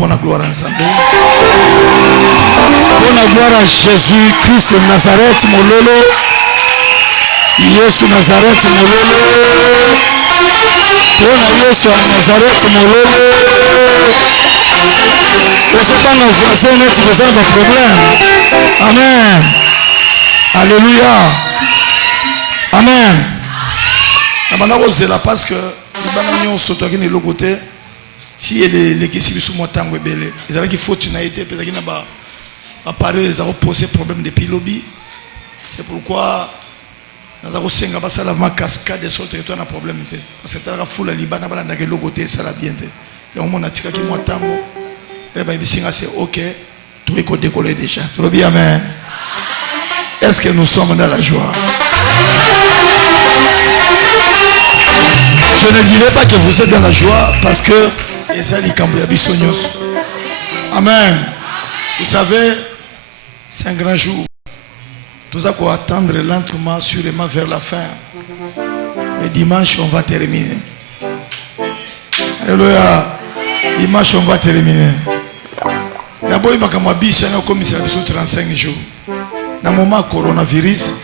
Pour la gloire ensemble. Pour la gloire à Jésus-Christ de Nazareth, Mololo. Yesu Nazareth, Mololo. Pour la Yesu Nazareth, Mololo. Je ne sais pas nous lancer une expression de problème. Amen. Alléluia. Amen. Maintenant, c'est là parce que nous sommes de l'autre côté. Si les questions sont montées, ils ont qu'il faut une été, parce qu'il n'a pas apparu, ils ont posé problème depuis le lobby. C'est pourquoi nous avons 5 ans passé la cascade de ce territoire n'a problème. Parce que la foule à Liban n'a pas de l'autre côté, ça l'a bien. Et on m'a dit qu'il montée. Et bien, c'est ok, tout est décollé déjà. Tout le bien, amen. Est-ce que nous sommes dans la joie? Je ne dirais pas que vous êtes dans la joie parce que amen. Vous savez, c'est un grand jour. Tout ça qu'on va attendre lentement, sûrement vers la fin. Le dimanche, on va terminer. Alléluia. Dimanche, on va terminer. D'abord, il m'a dit que comme il y a 35 jours. Dans le moment coronavirus,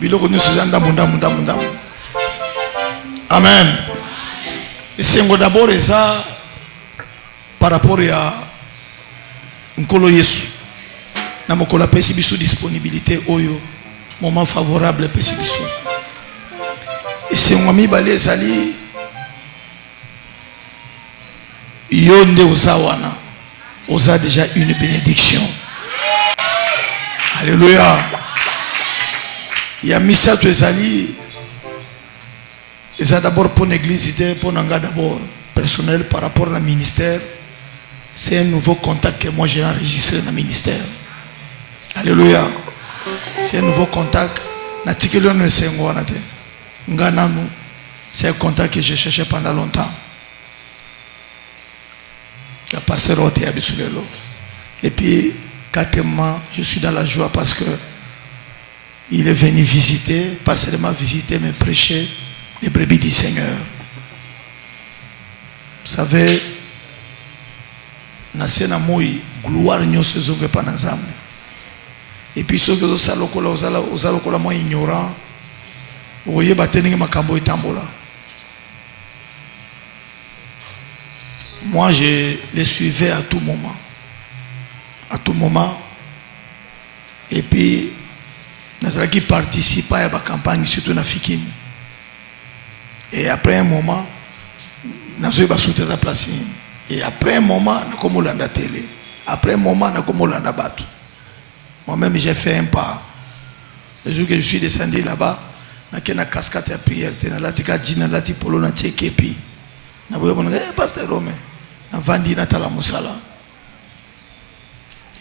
il y a amen. Et c'est d'abord ça par rapport à Nkolo Yesu. Nous avons la disponibilité oyo moment favorable pesibiso. Et c'est un ami balé sali yonde ozawana oza déjà une bénédiction. Alléluia. Il y a misa tu ezali. Et ça d'abord pour l'église, pour nous d'abord personnel par rapport au ministère. C'est un nouveau contact que moi j'ai enregistré dans le ministère. Alléluia. C'est un nouveau contact. C'est un contact que j'ai cherché pendant longtemps. Il a passé l'autre et puis, quatrièmement, je suis dans la joie parce que il est venu visiter, pas seulement visiter, mais prêcher les brebis du Seigneur. Vous savez, na moi gloire nyo sezonge pa nzambe. Et puis ceux que ça lokola osalokola moi ignorant, voyez bateninga makambo etambola. Moi je les suivais à tout moment. À tout moment. Et puis nazala qui participe à la campagne surtout na Fikine. Et après un moment, nous avons sauté la place. Et après un moment, nous avons la télé. Après un moment, nous avons la bateau. Moi-même, j'ai fait un pas. Le jour que je suis descendu là-bas, j'ai une cascade à prière. J'ai une polo, j'ai képi. J'ai pasteur Romain. J'ai vendu Natala Moussala.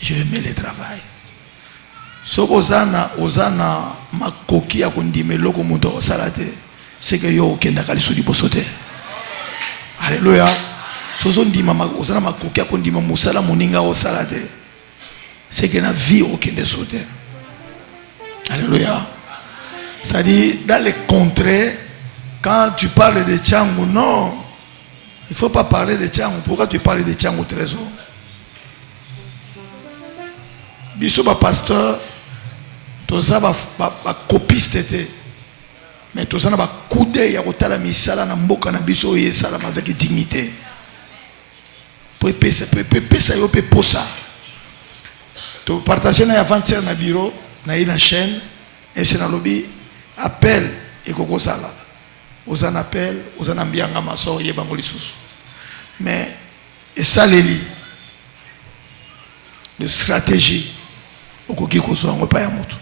Je aimais le travail. Ce que ozana ma coquille à kondime loko muto osalate. C'est que yo kenda kalisu di bosote. Alléluia. Sozo ndima ozana makokia kondima musala moninga osalate. C'est que na vie au kende sote. Alléluia. C'est-à-dire dans les contrées, quand tu parles de Tchangou, non, il ne faut pas parler de Tchangou. Pourquoi tu parles de Tchangou trésor? Biso ba pasteur, toza ba copiste te. Mais tout ça n'a pas coudé, il y a autant de misala na mboka na biso ye salam avec dignité. Pour pesa, yo pe posa. Tu partager na avant-hier na bureau, na une chaîne, et c'est na lobby appel et koko sala. Osan appel, osan ambianga maso ye bangoli susu. Mais et ça les lit de stratégie okoki ko so ngo pa ya moto.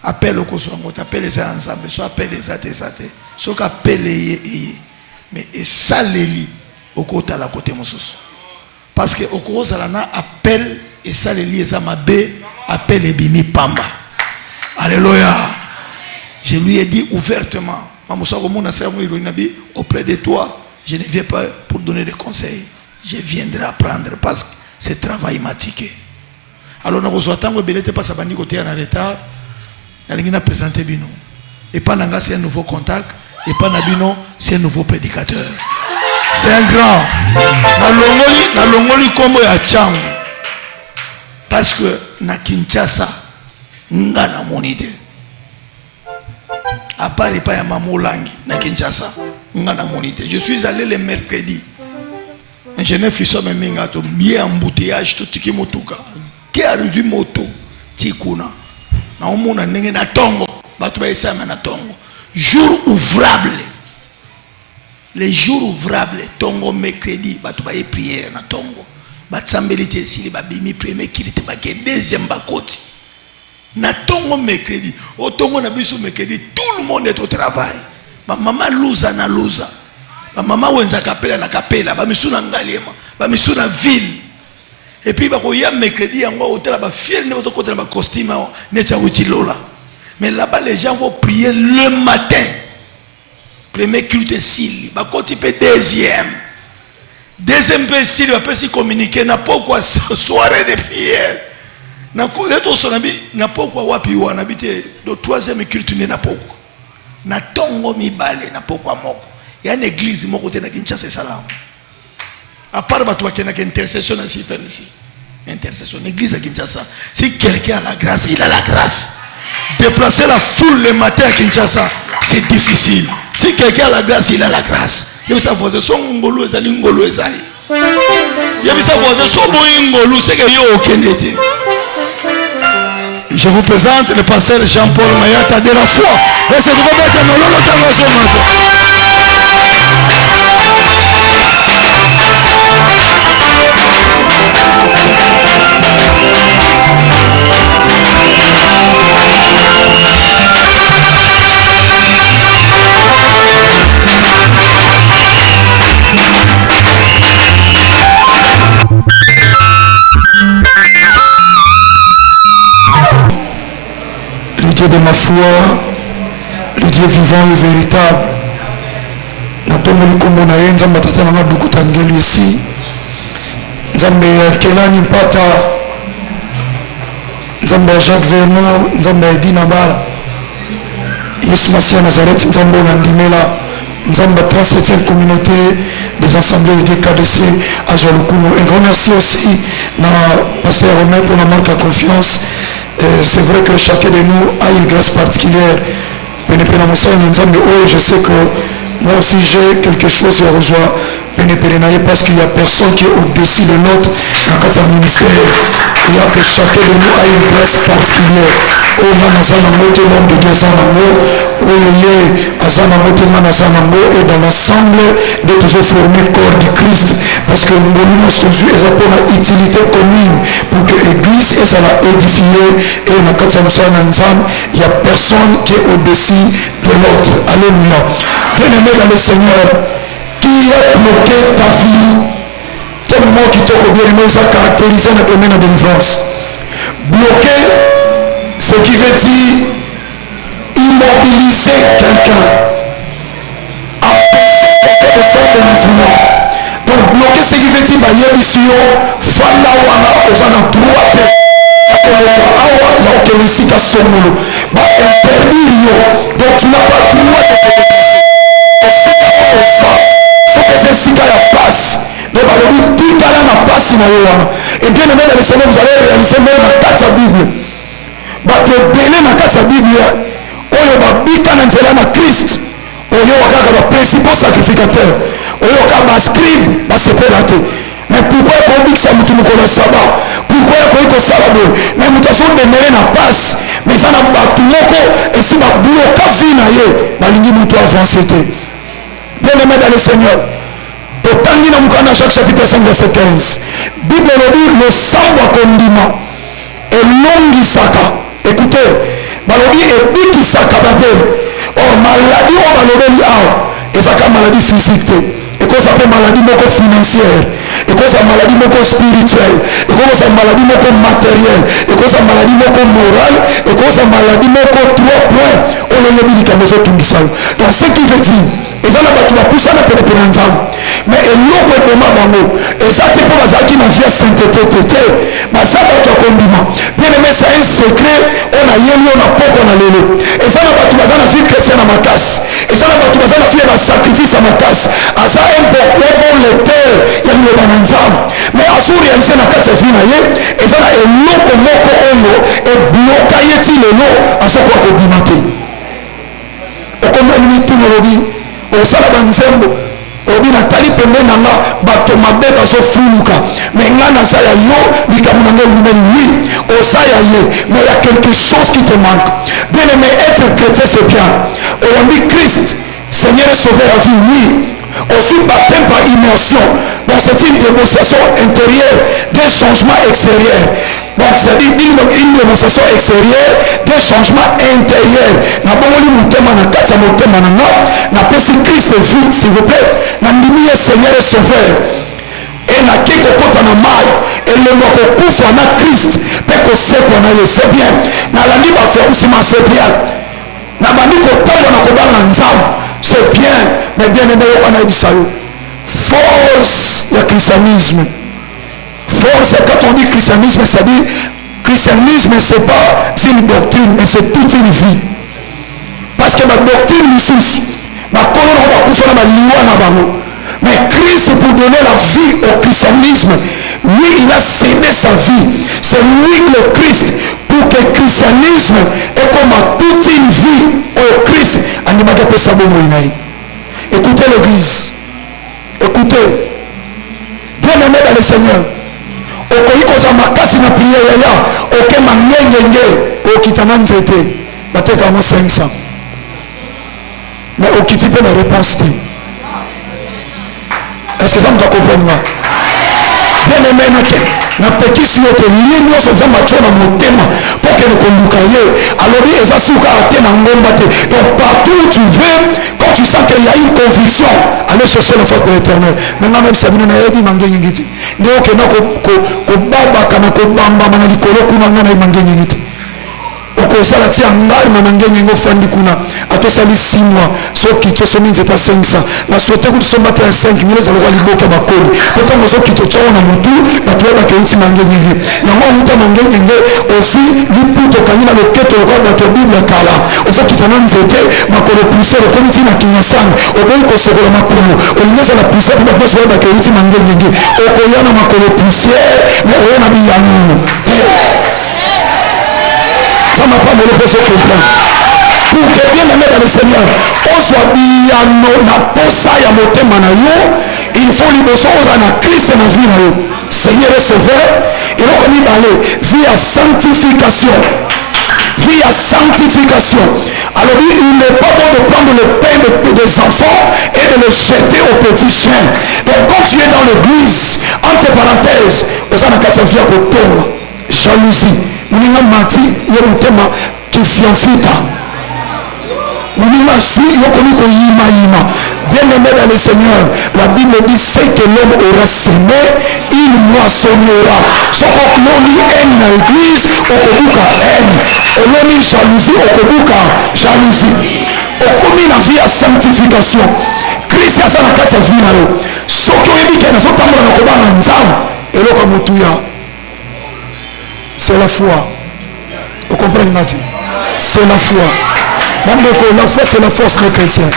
Appelle au Kosovo, appelle les ensemble, soit appelle les athées, soit appelle les mais et ça les lit au côté à la côté Moussous. Parce que au Kosovo, ça appelle et ça les lit et ça m'a bé, appelle et bimi pamba. Alléluia. Je lui ai dit ouvertement, auprès de toi, je ne viens pas pour donner des conseils. Je viendrai apprendre parce que ce travail m'a tiqué. Alors nous reçoitons que pas sabani côté en retard. Nous présenté Bino. Et pas c'est un nouveau contact. Et pas Nabino, c'est un nouveau prédicateur. C'est un grand. Na longoli kombo ya changu. Parce que na Kinshasa, nga na monite. À part pas ya Mamolangi, na Kinshasa, nga na monite. Je suis allé le mercredi. Je n'ai fait ça même ngato bien embouteillage tout tiki motuka. Qui a reçu moto tikuna. Na omona ndenge na tongo, bato ba esa na tongo. Jour ouvrable. Les jours ouvrables, tongo mercredi, bato ba prière na tongo. Batsambeli tesili ba bimi premier kilite ba ke deuxième bakoti. Na tongo mercredi, au tongo na biso mercredi, tout le monde est au travail. Ma maman louza na louza. Ma maman wenza kapela na kapela, ba misuna ngaliema, ba misuna ville. Et puis ba ko ya mercredi yango hôtel ba fiel ne ba côté na ba costume ne tcha lola. Mais là-bas les gens vont prier le matin. Premier culte s'il, ba côté pe deuxième. Deuxième pe s'il va pas se communiquer na pourquoi soirée de prière. Na ko leto sonabi na pourquoi wapi wana bité do troisième culte ne na pourquoi. Na tongo mibale na pourquoi moko. Il y a une église moko te na Kinshasa salam. À part bato qui na intercession na si fait ici. Intercession l'église à Kinshasa. Si quelqu'un a la grâce, il a la grâce. Déplacer la foule le matin à Kinshasa, c'est difficile. Si quelqu'un a la grâce, il a la grâce. Il y a voisin son ngolo ezali ngolo ezali. Il y a voisin son boy ngolo c'est que yo okenete. Je vous présente le pasteur Jean-Paul Mayata de la foi. Et c'est de vous mettre dans l'eau dans son matin. Le Dieu de ma foi, le Dieu vivant et véritable. Natomoli kombo na ye nzambe tata na maduku tangeli ici. Nzambe Kelani Mpata, nzambe Jacques Vernon, nzambe Edina Bala. Yesu Masia Nazareth nzambe Nandimela, nzambe 37e communauté des assemblées de KDC à Jalokuno. Un grand merci aussi na pasteur Romain pour la marque à confiance. C'est vrai que chacun de nous a une grâce particulière. Je sais que moi aussi j'ai quelque chose à rejoindre. Parce qu'il n'y a personne qui est au-dessus de l'autre dans notre ministère. Il y a que chacun de nous a une grâce particulière. Oh, l'homme de Dieu, et dans l'ensemble de toujours former le corps du Christ. Parce que nous avons une utilité commune pour que l'église soit édifiée et il n'y a personne qui est au-dessus de l'autre. Alléluia. Bien-aimé dans le Seigneur, qui a bloqué ta vie, tellement qui t'a bien-aimé, ça caractérisé dans le domaine de la délivrance. Bloquer, ce qui veut dire immobiliser quelqu'un, empêcher de faire des mouvements. Donc bloquer, ce qui veut dire bah, il y a ici, falla wana, aux en droite, donc tu n'as pas le droit de te déplacer. Faut que ces sites passe. Donc et bien aimé dans le Seigneur, vous allez réaliser même la 4 Bible. Bato béné na 4 Bible. Oyo babika na nzela na Christ. Oyo wakaka ba principal sacrificateur. Oyo ka ba scribe ba sepelate. Mais pourquoi qu'on dit que ça mutu mukolo sabbat? Pourquoi qu'on dit que ça va bien? Mais mutu so demere na passe. Mais ça na batu moko et si ba bloka vie na ye, ba lingi mutu avancer te. Bien aimé dans le Seigneur. Autant dit dans Jacques chapitre 5 verset 15. Bible dit le sang wa kondima et longi saka. Écoutez, balobi et biki saka babel. Or maladie on balobeli a et ça comme maladie physique. Et quoi ça fait maladie moko financière. Et quoi ça maladie moko spirituelle. Et quoi ça maladie moko matérielle. Et quoi ça maladie moko morale. Et quoi ça maladie moko 3 points. On le yebi dikamozo tungisa. Donc ce qui veut dire et ça n'a pas tout ça n'a pas de mais et l'autre moment bango et eza te mpo bazalaki na vie ya sainteté te baza bato ya kondima. Bien aimé, c'est un secret oyo nayeli oyo na poko na lelo. Eza na bato baza na vie chrétienne na makasi, eza na bato baza na vie ya basacrifice ya makasi, aza un bon lecteur ya liloba na Nzambe, mais azorealize na kati ya vie na ye eza na eloko moko oyo ebloka ye ti lelo azokoka kobima te. Okomia mini tuna lobi osala banzembo obi natali pembe na nga bato mabe bazofuluka, mais nga naza ya yo likambo na nga elumeli. Oui, oza ya ye, mais il y a quelque chose qui te manque. Bien aimé, être chrétien c'est bien. Oyambi Christ Seigneur et Sauveur à vie, oui. Aussi baptême par immersion, donc c'est une démonstration intérieure d'un changement extérieur. Donc c'est-à-dire une démonstration extérieure d'un changement intérieur. Na bongoli mutema na kati ya motema na nga na pesi Christ vie, s'il vous plaît. Na ndimi ye Seigneur et Sauveur. Et na ke kokota na mai elemo kokufa na Christ pe kosekwa na ye, c'est bien. Na landi ba faire usima, c'est bien. Na bandi kotambo na kobanga Nzambe, c'est bien. Mais bien aimé, on a dit ça. Force du christianisme. Force, quand on dit christianisme, ça dit christianisme, c'est pas une doctrine, mais c'est toute une vie. Parce que ma doctrine nous soucie. Mais Christ, pour donner la vie au christianisme, lui, il a cédé sa vie. C'est lui le Christ. Pour que le christianisme ait comme toute une vie au Christ. Écoutez l'église. Écoutez. Bien aimé dans le Seigneur. Okoyi koza makasi na prière ya oke mangengenge okitana nzete bateka mo 500. Mais okiti pe na réponse te. Est-ce que ça me comprendre? Bien aimé na petit sur que ligne so zamba chona motema pour que le kondukaye alors il eza suka atena ngomba te. Donc partout où tu veux, quand tu sens qu'il y a une conviction, allez chercher la force de l'Éternel. Maintenant même ça vient na yedi mangengiti ndio kena ko baba kana ko bamba mana likolo kuna ngana mangengiti okosala ti ngari na mangenyengo fandi kuna atosali 6 mois soki tosomi nzeta 500 na souhaite que tusomba te 5000 za lokwa liboka bakoli potom soki to chawo na mutu na tueba ke uti mangenyengi yango uta mangenyengi osi liputo kanina loketo lokwa na to Bible kala osoki tana nzete makolo pousseur komiti na kinyasanga oboyi ko sokola makolo olingeza la pousseur ba boss ba ke uti mangenyengi okoyana makolo poussière mais oyana biyanu ça m'a pas me le poser comprendre. Pour que bien aimé dans le Seigneur, on soit bien na posa ya motema na yo, il faut liboso na Christ na vie na yo. Seigneur et Sauveur, et on comme aller vie à sanctification. Vie à sanctification. Alors il n'est pas bon de prendre le pain des enfants et de le jeter aux petits chiens. Donc quand tu es dans l'église, entre parenthèses, aux anakata via kotonga, jalousie. Muninga mati yo mutema kifianfita muninga sui yo komiko yima. Bien aimé dans le Seigneur, la Bible dit c'est que l'homme aura semé, il moissonnera. Ce qu'on lit haine dans l'église, okobuka haine. On lit jalousie, okobuka jalousie. Okomi na vie à sanctification. Christ a sa na kati ya vie na yo. Soki oyebi ke na so tambola na kobanga Nzambe eloko motuya. C'est la foi. Vous comprenez, Nati? C'est la foi. La foi, c'est la force des chrétiens.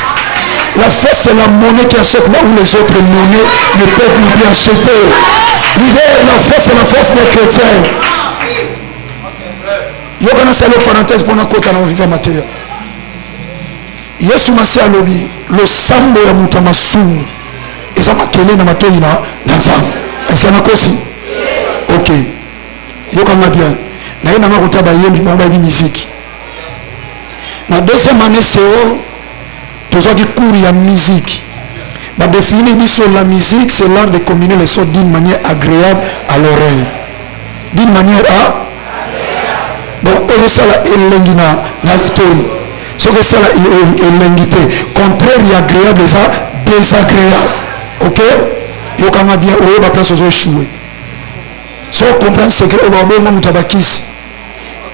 La foi, c'est la monnaie qui achète là où les autres monnaies ne peuvent ne plus acheter. L'idée, la foi, c'est la force des chrétiens. Il y a une parenthèse pour nous côté dans la vie matérielle. Yesu Masi alobi le sambo ya mutamasu. Eza makele na matoi na nzam. Est-ce qu'il y en a aussi? Ok. Yo kama bien na yena makota ba yembi ba musique na deuxième année c'est toujours qui cours ya musique ba définir biso la musique c'est l'art de combiner les sons d'une manière agréable à l'oreille, d'une manière donc on ça la elengina na toi ce que ça la elengité contraire et agréable ça désagréable. OK yo kama bien o ba place aux échouer. Si on comprend ce que on va bien nous tabakis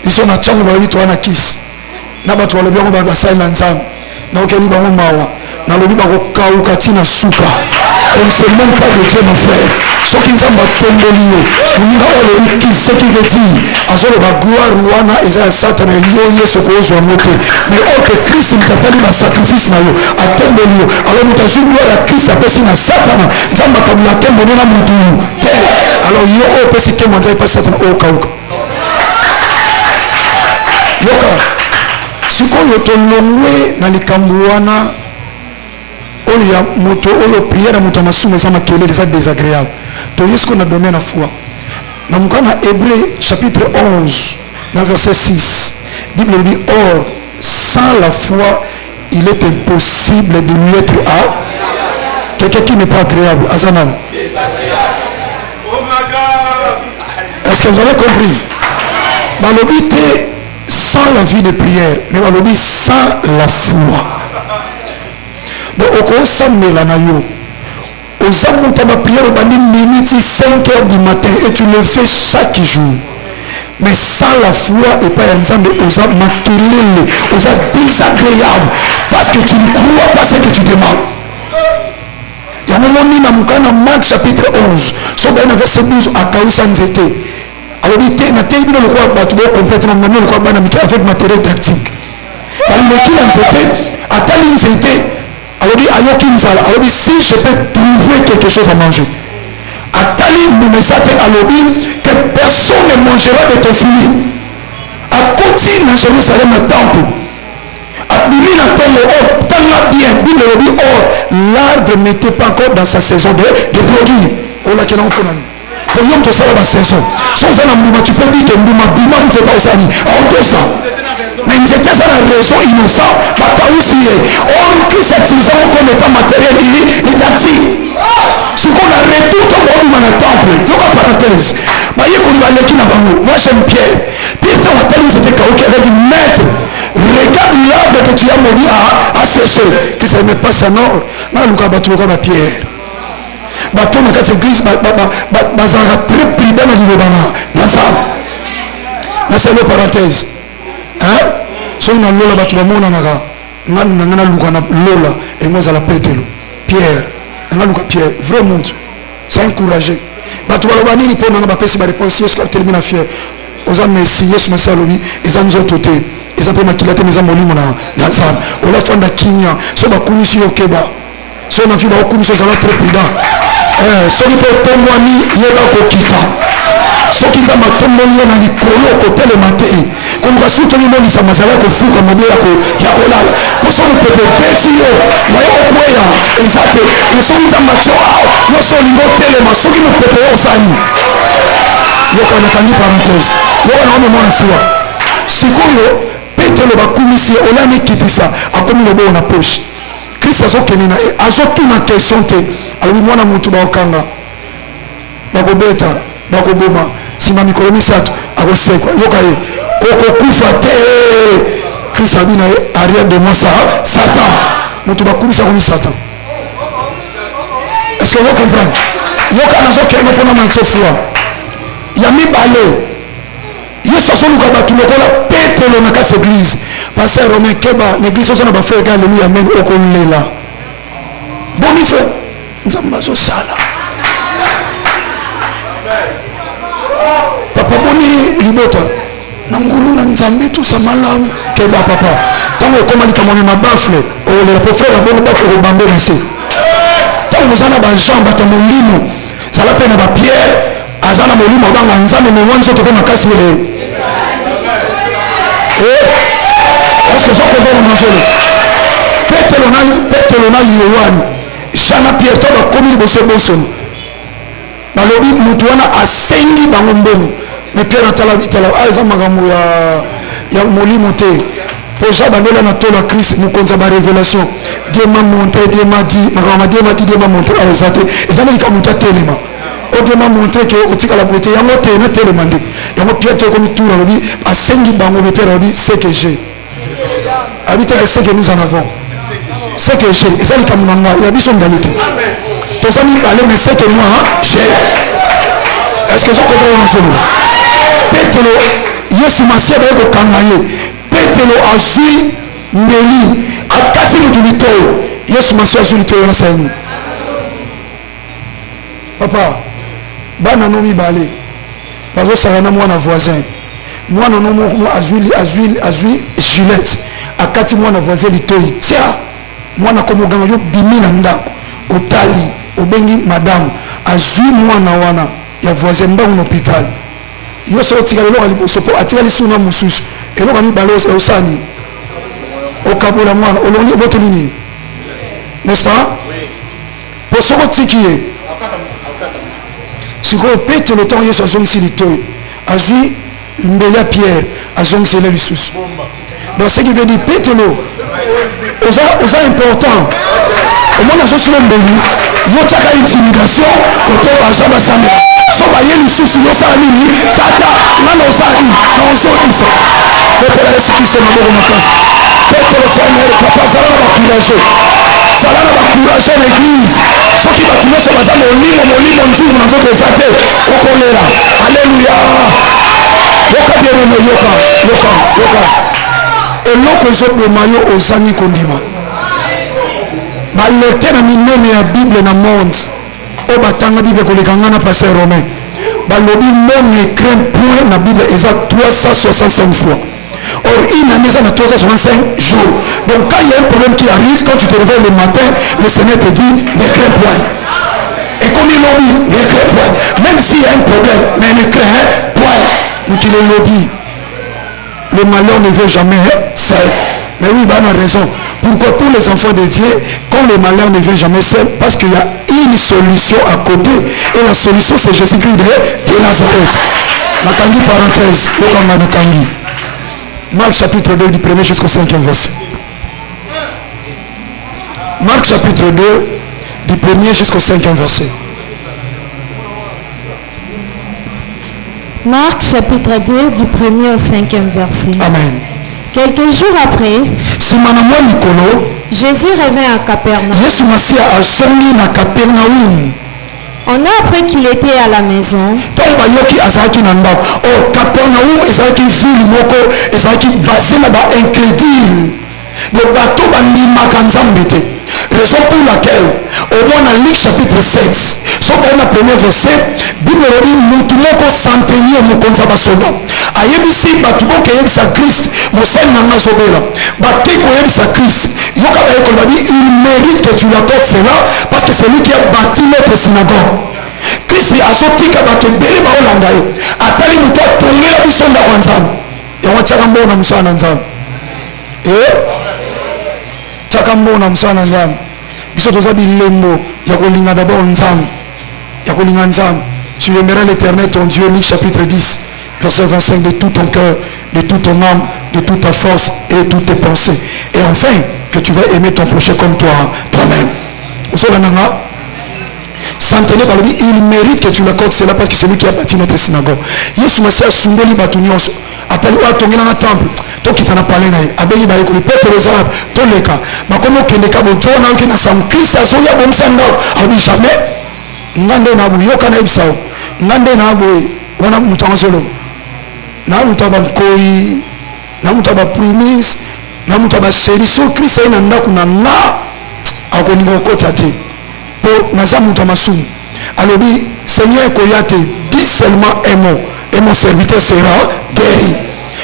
ils sont na chango ba vitu wana kisi na batu wale byango ba basali na nzambe na okeli ba mawa na lobi ba ko kauka tina suka On ne se manque pas de Dieu, mon frère. Ce qui nous a tomboli, nous avons dit ce qui veut dire. Azolo ba gloire wana eza Satan yo yeso ko zo moté. Mais or que Christ nous a donné un sacrifice na yo, a tomboli. Alors nous avons gloire à Christ après c'est na Satan. Nzamba comme la tomboli na mutu. Alors yo o pesi ke monza pas Satan o kauka. Yoka. Sikoyo tolongwe na likambo wana oya moto oyo prière moto masuma ça makele ça désagréable. To yesko na domaine na foi. Na mukana Hébreux chapitre 11 dans verset 6. Bible dit or sans la foi il est impossible de lui être à quelqu'un qui n'est pas agréable. Azaman. Est-ce que vous avez compris? Balobité sans la vie de prière, mais balobité sans la foi. Donc au samela na yo aux amours ma prière au bani minute 5h du matin et tu le fais chaque jour, mais sans la foi et pas ensemble aux âmes makelele aux âmes désagréables parce que tu ne crois pas ce que tu demandes. Il y a un moment donné dans Marc chapitre 11 sur le verset 12 à Kaoussa Nzete alors il était le quoi complètement le quoi avec matériel didactique alors qui Nzete atali Nzete. Alors dit, si je peux trouver quelque chose à manger, Atali Mounesate alobi que personne ne mangera de ton fruit. À côté de Jérusalem, le temple. À Bili na tombe or, tellement bien, Bible dit or, l'arbre n'était pas encore dans sa saison de produire. Oh là, quel enfant. Pour yom to sala ba saison. Sans un ambouma, tu peux dire que mbouma bima mteta osani. En tout ça. Mais c'était ça la raison innocent. Ma aussi on qui s'utilise comme étant matériel didactique. Ce qu'on a retour comme on dans le temple. Donc en parenthèse. Moi j'aime Pierre. Pierre dans la télé c'était qui avait dit maître. Regarde l'arbre que tu as maudit à sécher. Que ça ne met pas ça non. Dans le cas de Pierre. Bateau dans cette église bazara très prudent dans le bana. C'est une parenthèse. Hein? So na lola batu bamona naka ngana luka na lola engoza la petelo Pierre ngana luka Pierre vraiment c'est encouragé batu baloba nini pona nga bapesi ba réponse yesu ka terminer fier oza merci yesu merci alobi eza nzoto te eza pe makilate meza molimo na nzambe ola fanda kinya so bakunisi yokeba so na fi ba okunisi za très prudent so li po tomwani yeba kokita soki nzambe atomboli yo na likolo kotelema te koluka soki tomimonisa mazala ya kofuka mobe ya kolala poso mopepe ebeti yo naye okweya eza te soki nzambe atio awa nyonso olingi otelema soki mopepe yo osani yoka nakangi parenthèse yoka na omemona fua sikoyo petelo bakumisi ye olani ekitisa akomi loboo na poshe kristo azokende na ye azotuna question te alobi mwana motu baokanga bakobeta bakoboma sima mikolo misato akosekwa yoka ye okokufa te kristo abi na ye arrière de moi ça satan moto bakumisa komi satan. Est-ce que vous comprenez? Yoka nazokende mpona manso foi ya mibale yesu azoluka bato lokola petelo na kati église pasteur romain keba na église oza na bafrere ka aleluya amen okolela boni frère nzambe azosala papa boni libota na ngulu na nzambe tosa malamu keba papa ntango ekoma likamwami mabafle okolela po frère aboni bafle kobambe na se ntango oza na bajean bato molimo zala mpe na bapierre aza na molimo abanga nzambe memoi nzoto mpe makasi est-ce que ozokomona mazolo petelo na yohane jean na pierre to bakomi liboso bosono balobi motu wana asengi bango mbongo me pierre atala bitala eza makambo ya molimo te po jean bandola na tolo ya christ mokonzi ya barévélation dieu m'a montré dieu m'a dit makambo ma dieu m'a dit dieu m'a montré awa eza te eza na likambo motu atelema Dieu m'a montré que otika la beauté yango te na telema nde yango pierre to komi tour alobi asengi bango me pierre alobi ce que j'ai habite ce que nous en avons ce que j'ai eza likambo na nga ya biso mbali te toza mibale mais ce que moi j'ai. Est-ce que ozokomona nsolo petelo yesu masiya baye kokanga ye petelo azwi mbeli akati motu litoyo yesu masiya azwi litoyo na sayani Papa, bana no mibale. Bazo sarana mwana voisin. Mwana no mo azui Gillette. Akati mwana voisin litoi. Tia. Mwana komo ganga yo bimina ndako. Otali, obengi madame. Azui mwana wana ya voisin mbangu na hôpital. Yo so tika lelo liboso po atika lisuna mususu. Eloko mibale osani. Okabola mwana oloni boto nini? N'est-ce pas? Pour ce qui est, si vous répétez le temps, il y a ici les toits. Azui, mbela pierre, azong c'est là les sous. Donc ce qui veut dire, pète-le. Osa important. Au moins, on a sur le mbeli. Yo tchaka intimidation, koto bajaba samé. So ba yeli sous yo sa nini, tata, nana osani, na ozo isa. Pète la restitution na bogo makasi. Pète le Seigneur, papa, ça va encourager. Ça va encourager l'église. Ceux qui vont tourner sur la salle, molimo, Dieu, vous n'avez pas fait. Okolela. Alléluia. Yoka bien aimé, yoka. Et l'autre jour de maillot aux Zani Kondima. Ma lecteur a mis la Bible dans le monde. Au batanga Bible que les gangana passer romain. Bah le dit mon écrit point dans la Bible exact 365 fois. Or, une année, ça n'a 365 jours. Donc, quand il y a un problème qui arrive, quand tu te réveilles le matin, le Seigneur te dit, n'écris point. Et comme il lobby, n'écris point. Même s'il y a un problème, mais n'écris point. Donc, il est lobby. Le malheur ne veut jamais seul. Mais oui, on a raison. Pourquoi pour les enfants de Dieu, quand le malheur ne vient jamais seul? Parce qu'il y a une solution à côté. Et la solution, c'est Jésus-Christ de Nazareth. La Kangi parenthèse. Le Kangi. Marc chapitre 2 du 1er jusqu'au 5e verset. Marc chapitre 2 du 1er jusqu'au 5e verset. Marc chapitre 2 du 1er au 5e verset. Amen. Quelques jours après, Jésus revint à Capernaum. On a appris qu'il était à la maison. Raison pour laquelle, au moins dans Luc chapitre 7, sauf dans le premier verset, Bible dit nous tout le monde centenier nous comptons soda. Ayebisi batuko kayebisa Christ, mosali nanga sobela. Bateko yebisa Christ. Yoka ba yeko dit il mérite que tu l'accordes cela parce que c'est lui qui a bâti notre synagogue. Christ a sorti ka bato bele ba olanda ye. Atali muto tongela biso nda kwanzam. Ya wachaka mbona musana nzam. Chakambo msana nzam biso toza bilembo ya kolinga d'abord nzam ya kolinga nzam. Tu aimeras l'Éternel ton Dieu. Luc chapitre 10 verset 25, de tout ton cœur, de toute ton âme, de toute ta force et de toutes tes pensées, et enfin que tu vas aimer ton prochain comme toi-même. Centenaire par lui, il mérite que tu l'accordes cela parce que c'est lui qui a bâti notre synagogue. Yesu Masia sungoli batunyoso atali wa tongela na temple to kitana pale na abeyi ba ekuli petro za to leka makono kende ka bojona ki na sam Christ aso ya bomsanda abi jamais ngande na bu yoka na ibsao ngande na bu wana mutanzolo na mutaba koi na mutaba promise na mutaba seri so Christ ina ndaku na nga akoni ngokota te po naza mutama sumu alobi Seigneur koyate dis seulement un mot et mon serviteur sera guéri.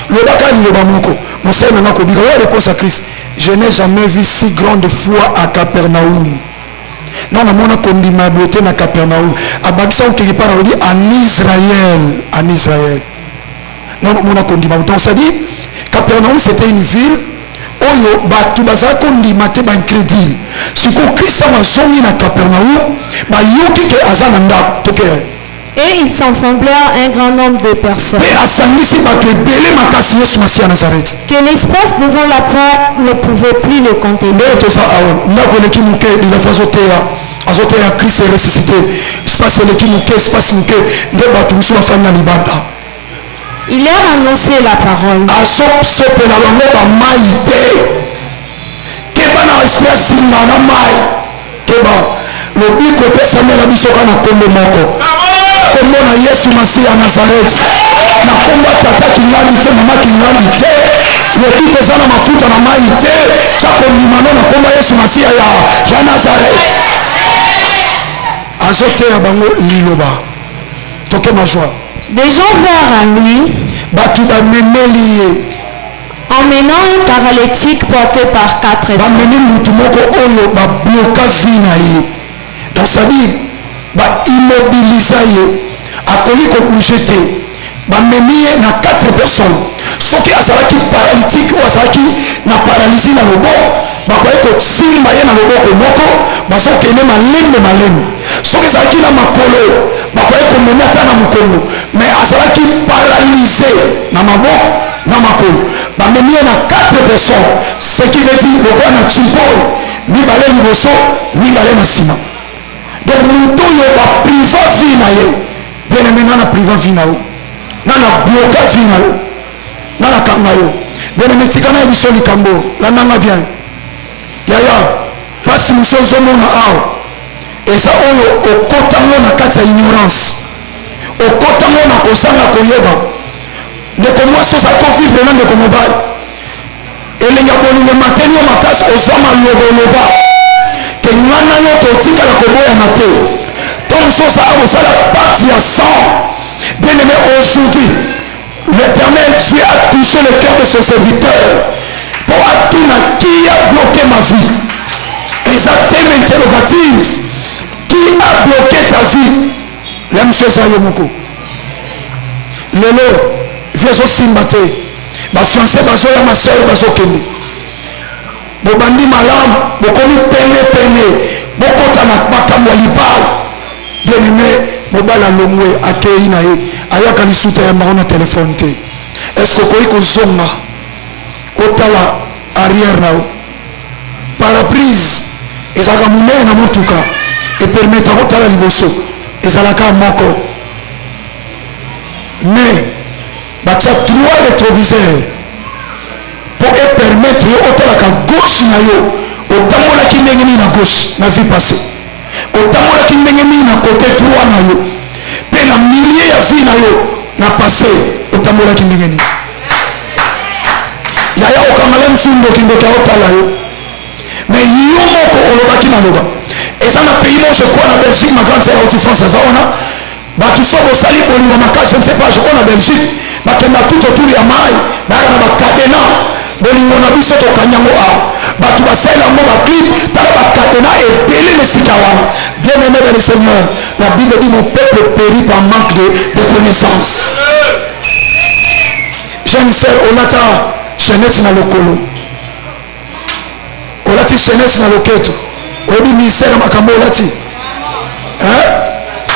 Le bakali le bamoko mon Seigneur n'a qu'au biga réponse à Christ. Je n'ai jamais vu si grande foi à Capernaum. Non, na mona kondima beauté na Capernaum. Abakisa ou quelque part on dit en Israël. Non, na mona kondima beauté. On s'est dit Capernaum c'était une ville oyo batu baza kondima te ba incrédule. Siko Christ amazongi na Capernaum ba yoki ke azana nda tokere. Et il s'assemblèrent un grand nombre de personnes. Que l'espace devant la porte ne pouvait plus le contenir. Il leur annonçait la parole. Kombo na Yesu Masia Nazareth na kombo tata kingali te mama kingali te lobi kozana mafuta na mai te chako ndimano na kombo Yesu Masia ya Nazareth. azote ya bango liloba toke ma joie. Des gens vinrent à lui batu bamemeli ye emmenant un paralytique porté par 4 bamemi mutu moko oyo babloka vi na ye donc c'est-à-dire baimmobilisa ye akoki kobouge te bamemi ye na 4 personnes soki azalaki paralytique oyo azalaki na paralysie na loboko bakoki kosimba ye na loboko moko bazokende malembe soki ezalaki na makolo bakoki komemi ata na mokongo mais azalaki paralysé na maboko na makolo bamemi ye na 4 personnes ce qui veut dire lokola na chimpoi mibale liboso mibale na nsima donc moto oyo bapriva vi na ye bien aimé nga na priva vi na yo nga na bloka vi na yo nga na kanga yo bien aimé tika na ye biso likambo landanga bien yaya mpasi mosu ozomona awa eza oyo okotango na kati ya ignorance okotango na kozanga koyeba ndeko mwasi ozali kovivre na ndeko mobali elengi ya bolingo mateni yo makasi ozwa maloboloba ke nga na yo totikala koboyana te to mosu ozala parti ya sang. Bien aimé, aujourd'hui l'Éternel Dieu a touché le cœur de son serviteur pour atuna qui a bloqué ma vie. Et ça thème interrogative, qui a bloqué ta vie? L'aime ce Zayomoko lelo viezo simbate bafiancé bazoya masolo bazokende bobandi malamu bokomi pene bokota na makambo ya libala. Bien aimé, mobala longwe akei na ye ayaka lisuta ya mbango na telefone te. Est-ce que okoki kozonga otala arrière na yo paraprise ezalaka monene na motuka epermeta kotala liboso ezalaka moko mais batia 3 rétroviseurs pour epermettre yo otalaka gauche na yo otambolaki ndenge nini na gauche na vie passé otambolaki ndenge nini na côté droit na yo mpe na milieu ya vie na yo na passé otambolaki ndenge nini yaya okangala msundoki ndoki aotala yo mais yo moko olobaki maloba eza na pays mo je crois na Belgique ma grande sœur auti France aza wana bato so bosali bolingo makasi je ne sais pas je crois na Belgique bakenda tout autour ya mai bayaka na bakadena bolingo na biso tokanyango awa bato basali yango baclip tala bakadena ebele na esika wana. Bien aimé dans le Seigneur, la Bible dit mon peuple périt par manque de connaissance. Jeune sœur olata chenette na lokolo olati chenette na loketo oyebi ministère makambo olati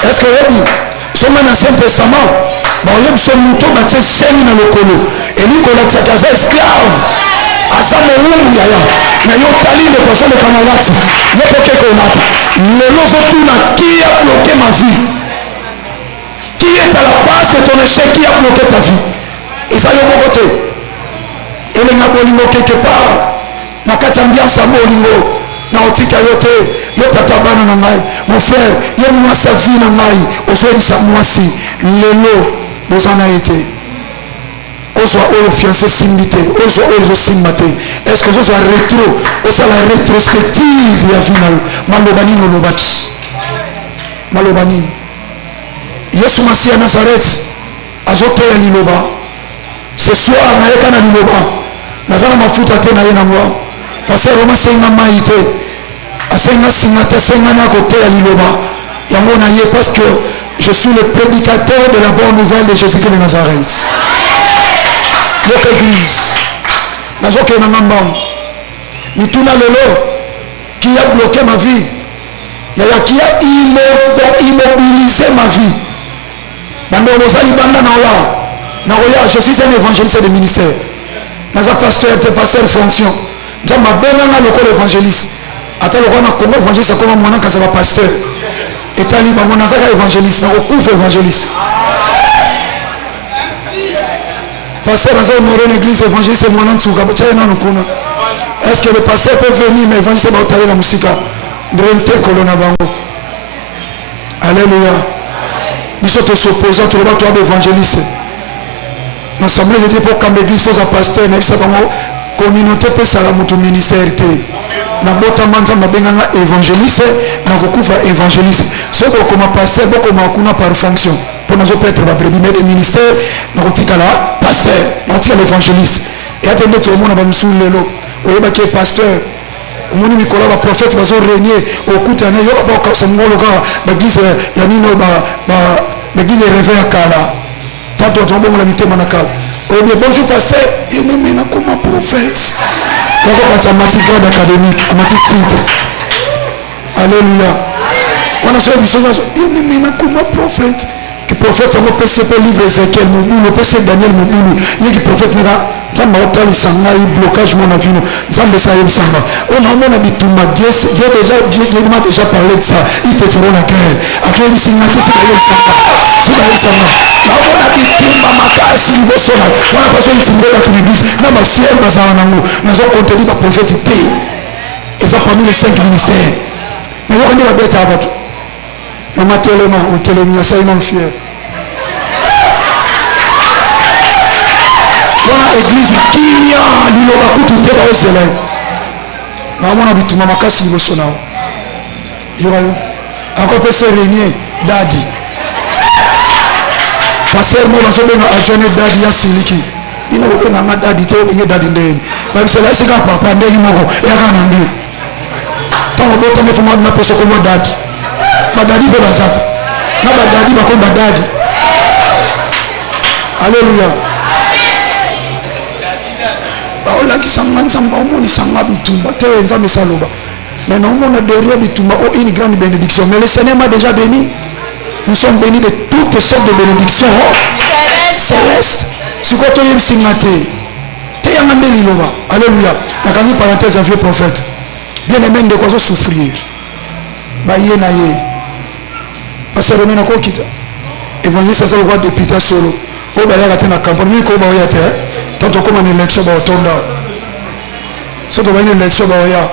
est-ce que oyebi soma na Ancien Testament baoyebi so moto batie chaîne na lokolo elingi olatiaka aza esclave aza mowumbu yaya na yo tali ndeko azoleka na lati ye pokeke olata lelo ozotuna qui a bloqué ma vie, qui est à la base de ton échec, qui a bloqué ta vie. Et ça y est mon côté elenga bolingo quelque part na kati ambiance ya bolingo na otika yote yotata bana na ngai mon frère ye mwasi vie na ngai ozoyebisa mwasi lelo bozana ete ozwa oyo fiancé simbi te ozwa oyo ezosimba te. Est-ce que ozozwa rétro ozala rétrospective ya vie na yo maloba nini olobaki maloba nini? Yesu masi ya Nazareth azoteya liloba ce soir nayeka na liloba naza na mafuta te na ye nango parce que asenga mai te asenga singa te asenga na koteya liloba yango na ye parce que je suis le prédicateur de la bonne nouvelle de Jésus-Christ de Nazareth. Notre église nazokende na ngambam mituna lelo qui a bloqué ma vie yaya qui a immobilisé ma vie bando ozali banda na oya je suis un évangéliste de ministère naza pasteur te pasteur fonction nzamba benganga lokola évangéliste ata lokola na Congo évangéliste akoma mwana kaza ba pasteur etali bango nazaka évangéliste na okufa évangéliste pasteur naza honoré une église évangéliste mwana ntuka botya na nukuna. Est-ce que le pasteur peut venir mais évangéliste ba otali na musika ndrente kolona bango. Alléluia. Biso to s'opposa to ba to évangéliste l'assemblée de Dieu pour qu'à l'église faut un pasteur na bisa bango communauté peut ça la mutu ministère te na bota manza mabenganga évangéliste nakokufa évangéliste soki okoma pasteur bokoma kuna par fonction mpo nazopetre babrebi mais le ministère nakotikala pasteur nakotikala évangéliste e ate nde tomona bamisusu lelo oyebaki pasteur omoni mikolo ya baprophète bazorénie okutana yo bakasongolo kaka baeglise ya nino baeglise réveil ya kala tanto tobongola mitema na kala oyebi bonjour pasteur eneme nakoma prophète yazopatisa amati grade académique amati titre alléluia wana soki biso nyonso eneme nakoma prophète ki prophète yango pese mpe livre Ézéchiel mobulu pese Daniel mobulu yeki prophète naka nzambe akotalisa ngai blocage mo na vino nzambe esa yebisanga oyo naomona bitumba Dieu m'a déjà parlé de ça ils te feront la guerre atoyebisinga te si bayebisanga naomona bitumba makasi liboso na wana paso intimide bato l'église na bafiere bazala nango nazokonteli baprophète te eza parmi les 5 ministères nayoka nde babetaka bato mama telema otelemi asali non fier wana église kimia liloba kutu te baozela naomona bituma makasi liboso nao yoka yo akopesa renier dadi paster mo bazobenga adjoine dadi ya siliki bino kobenga nga dadi te obenge dadi ndeni babisela esika papa ndenge moko eyaka na ndui ntango botange foma na poso komwa dadi badadi mpe bazata na badadi bakomi badadi alleluya baolakisanga nzambe omonisanga bitumba te nzambe esaloba mais naomona derrière bitumba une grande bénédiction mais le Seigneur m'a déjà béni nous sommes bénis de toutes sortes de bénédictions célestes sikoyo toyebisinga te yanga nde liloba alleluya nakangi parenthèse ya vieux prophète bien aimé ndeko azosouffrir baye na ye pasteur omena kokita évangéliste aza lokwa député solo oyo bayaka te na campagne mimi koyo baoya te tanto okoma na élection baotonda so tobai na élection baoya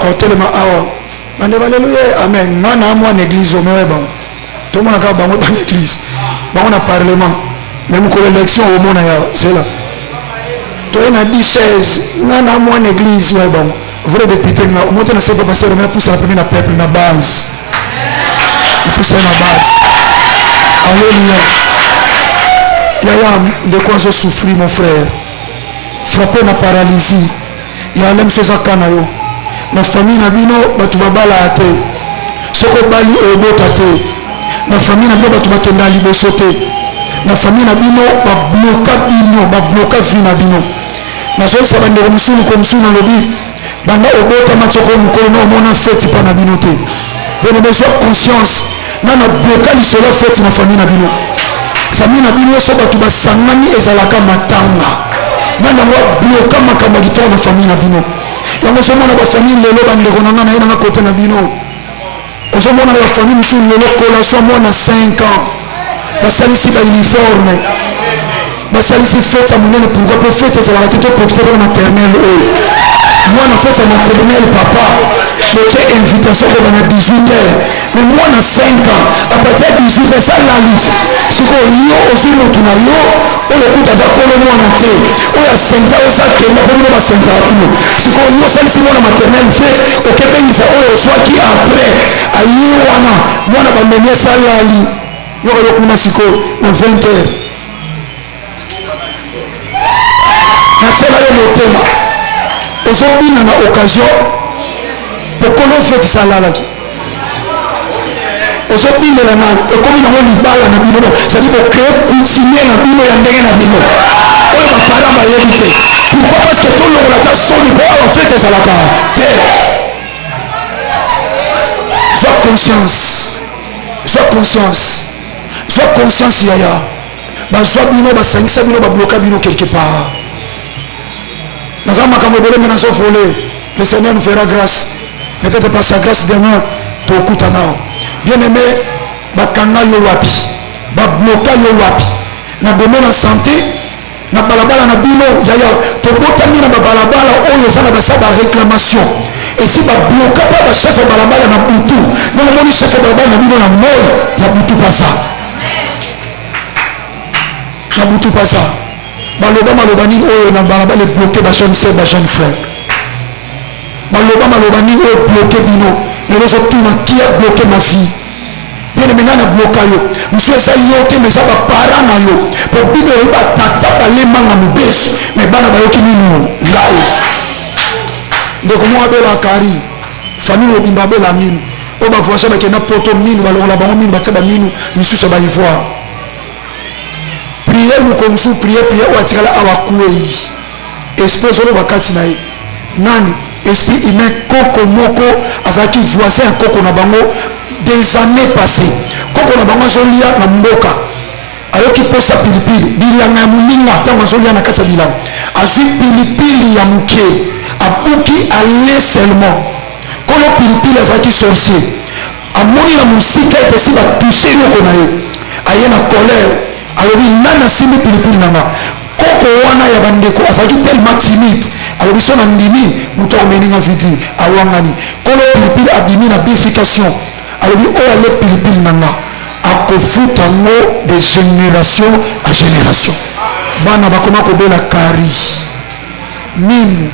baotelema awa bande baleluya amen nga na mwana église omewe bango tomona kaka bango bana église bango na parlement mais mokolo élection omona ya zela toye na 10 chaise nga na mwana église oye bango vrai député nga omote na sepa pasteur omena pousa na premier na peuple na base na pousa na base alléluia yaya ndeko azosouffrir mon frère frappé na paralysie ya lem so eza kana yo na famille na bino bato babala te soko bali obota te na famille na bino bato bakenda liboso te na famille na bino babloka vi na bino nazoyisa bandeko mosulu ko mosulu nalobi banda obota matioko mokolo na omona fete mpa na bino te bene bezwa conscience nana bloka lisolo fete na famille na bino famille na bino so bato basangani ezalaka matanga nana ngo bloka makambo ya kitoko na famille na bino yango ozomona bafamille lelo bandeko na nga na ye nanga kote na bino ozomona na bafamille mosusu lelo kolation mwana 5 ans basalisi bauniforme basalisi fete ya monene pourquoi mpo fete ezalaka te toprofite mpona maternele oyo mwana fete ya maternele papa boke invitation koba na 18h mais mwana 5 ans apartir ya 18h salalit sikoyo yo ozwi motu na yo oyo kuta aza kolo mwana te oyo asenta oza kenda mpo bino basentaka kino sikoyo yo osalisi mwana maternele fete okebengisa oyo ozwaki apres aye wana mwana bamemi esalali yoko yo kuna sikoyo na 20h natiela yo motema ozobina na occasion pokolo fete esalalaki ozobinela nani ekomi nango libala na bino cetadi bokee continue na bino ya ndenge na bino oyo bapara bayebi te pourquoi parce que tolongola ta soni po awa fete ezalaka te zwa conscience yaya bazwa bino basangisa bino babloka bino quelque part naza makambo ebele mpe nazofole le Seigneur nous fera grâce peut-être par sa grâce demain tokuta nao bien aimé bakanga yo wapi babloka yo wapi na domaine ya santé na balabala na bino yaya tobotami na babalabala oyo eza na basa baréclamation esi babloka mpa bachef ya balabala na butu ndenge omoni chef ya balabala na bino na moi ya butu pasa na butu pasa maloba nini oyo na balabala ebloke bajeune sœur bajeune frère maloba nini oyo bloke bino Les autres qui a bloqué ma vie. Bien aimé, na bloqué yo. Nous sommes ça yoté mais ça va parler na yo. Pour bien le tata parler manga mubesu. Mais bana ba yoki minu ngai. Donc moi bela kari. Famille obimba bela minu. Oba voisin ba kena poto minu ba longa ba minu ba tsaba minu misusu ba ivoire. Prière nous comme sous prière ou atikala awakuei. Esprit zolo bakati na ye. Nani esprit humain koko moko azaki voisin koko na bango des années passées. Koko na bango zolia na mboka. Ayoki posa pilipili bilanga ya muninga tango zolia na kati ya bilanga. Azui pilipili ya muke. Abuki aller seulement. Kolo pilipili azaki sorcier. Amoni na musika ete si ba toucher yoko na ye. Aye na colère. Alobi nana simi pilipili nanga. Koko wana ya bandeko azaki tellement timide. Alors ils sont en dimi, nous t'en menons en vidéo, à Wangani. Quand le pilipil a dimi la bifurcation, alors il y a le pilipil nanga, à kofu tango de génération à génération. Bana bakoma kobe la kari, mimu.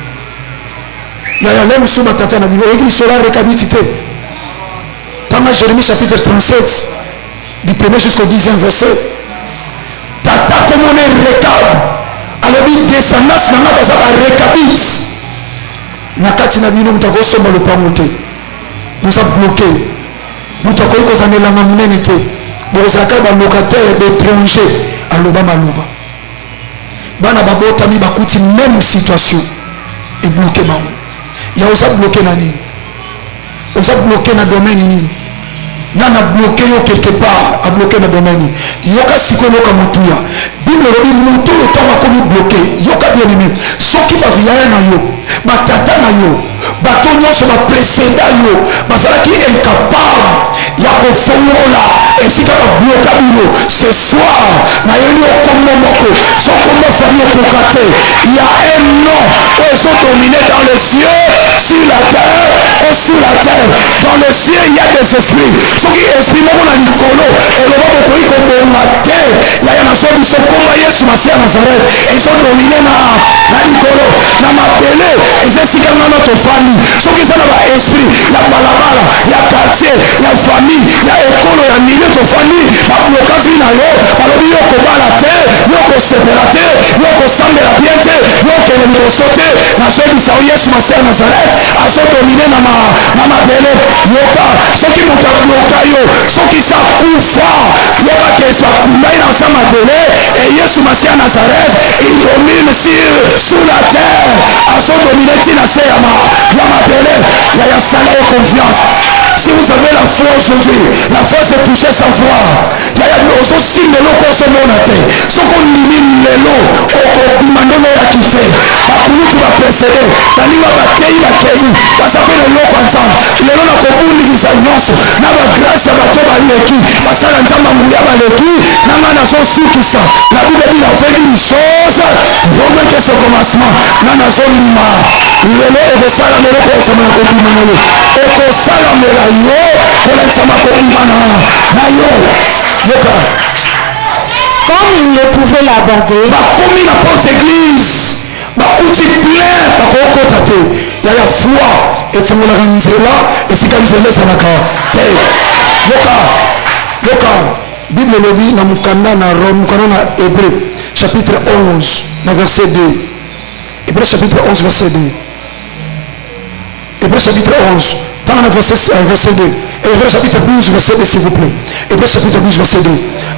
Yaya lemu suba tata na bino, église solar récapitité. Tanga Jérémie chapitre 37, du 1er jusqu'au 10e verset. Tata comme on est récap. Alors il descendance nanga baza ba recapit na kati na bino mutako somba le pangote nous a bloqué mutako iko zanela na munene te bozaka ba locataire d'étranger aloba maloba bana babota mi bakuti même situation et bloqué ba ya osa bloqué na nini osa bloqué na domaine nini nana bloqué yo quelque part a bloqué na domaine yoka sikolo ka mutuya Bible dit mutu otama ko bloqué yoka bien aimé soki ba via na yo batata na yo bato nyonso ba précédent yo basalaki incapable ya ko fongola esika ba bloqué bino ce soir na yeli okombo moko sokombo famille kokate il y a un nom où ils sont dominés dans les cieux sur la terre et sous la terre dans les cieux il y a des esprits soki esprit moko na likolo eloba bokoki kobonga te yaya na so biso komba yesu masiya nazareth ezo domine na likolo na mabele eza esika ngana tofandi soki eza na baesprit ya balabala ya quartier ya famille ya ekolo ya milie tofandi bablokasi na yo balobi yo kobala te yo kosepela te yo kosambela bien te yo okende liboso te nazobisa o yesu masiya nazareth azodomine na mabele yoka soki moto abloka yo soki sa kufa yebake bakundai na sa mabele et yesu masiya nazareth il domine sur la terre azodomine ntina se ya mabele ya sala et confiance. Si vous avez la foi aujourd'hui, la foi c'est toucher sa foi. Il y a aussi si le lot qu'on se monte. Ce qu'on limite le lot, on demande à quitter. Par contre, tu vas précéder. La ligne va batailler la caisse. Ça s'appelle le lot ensemble. Le lot n'a pas bouli qui s'annonce. N'a pas grâce à la tombe à l'équipe. Parce que l'ensemble a mouillé à l'équipe. N'a pas la chose sous tout ça. La Bible dit la fait une chose. Vraiment que ce commencement. N'a pas son lima. Le lot est ça la mélodie pour se mettre au bout. Et que ça la mélodie. Comme il ne pouvait l'aborder, comme la porte église, il y a la foi et il faut la et si quand ça n'a yoka Bible le dit dans Mukanda na Rome na Hébreu chapitre 11 verset 2. Hébreu chapitre 11 verset 2. Hébreu chapitre 11 verset 2. Et Hébreu chapitre 12 verset 2 s'il vous plaît. Hébreu chapitre 12 verset 2.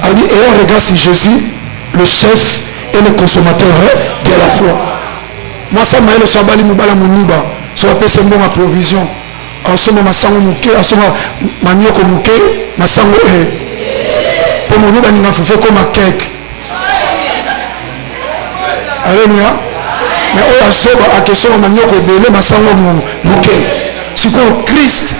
Alors dit, et on regarde si Jésus, le chef et le consommateur de la foi. Moi ça m'a le sabali mubala munuba. Ça va passer bon à provision. En ce moment masango muke, en ce moment manioko muke, masango pour munuba ni ngafufé comme un cake. Alléluia. Mais on a soba à question manioko belé masango muke. Si quoi Christ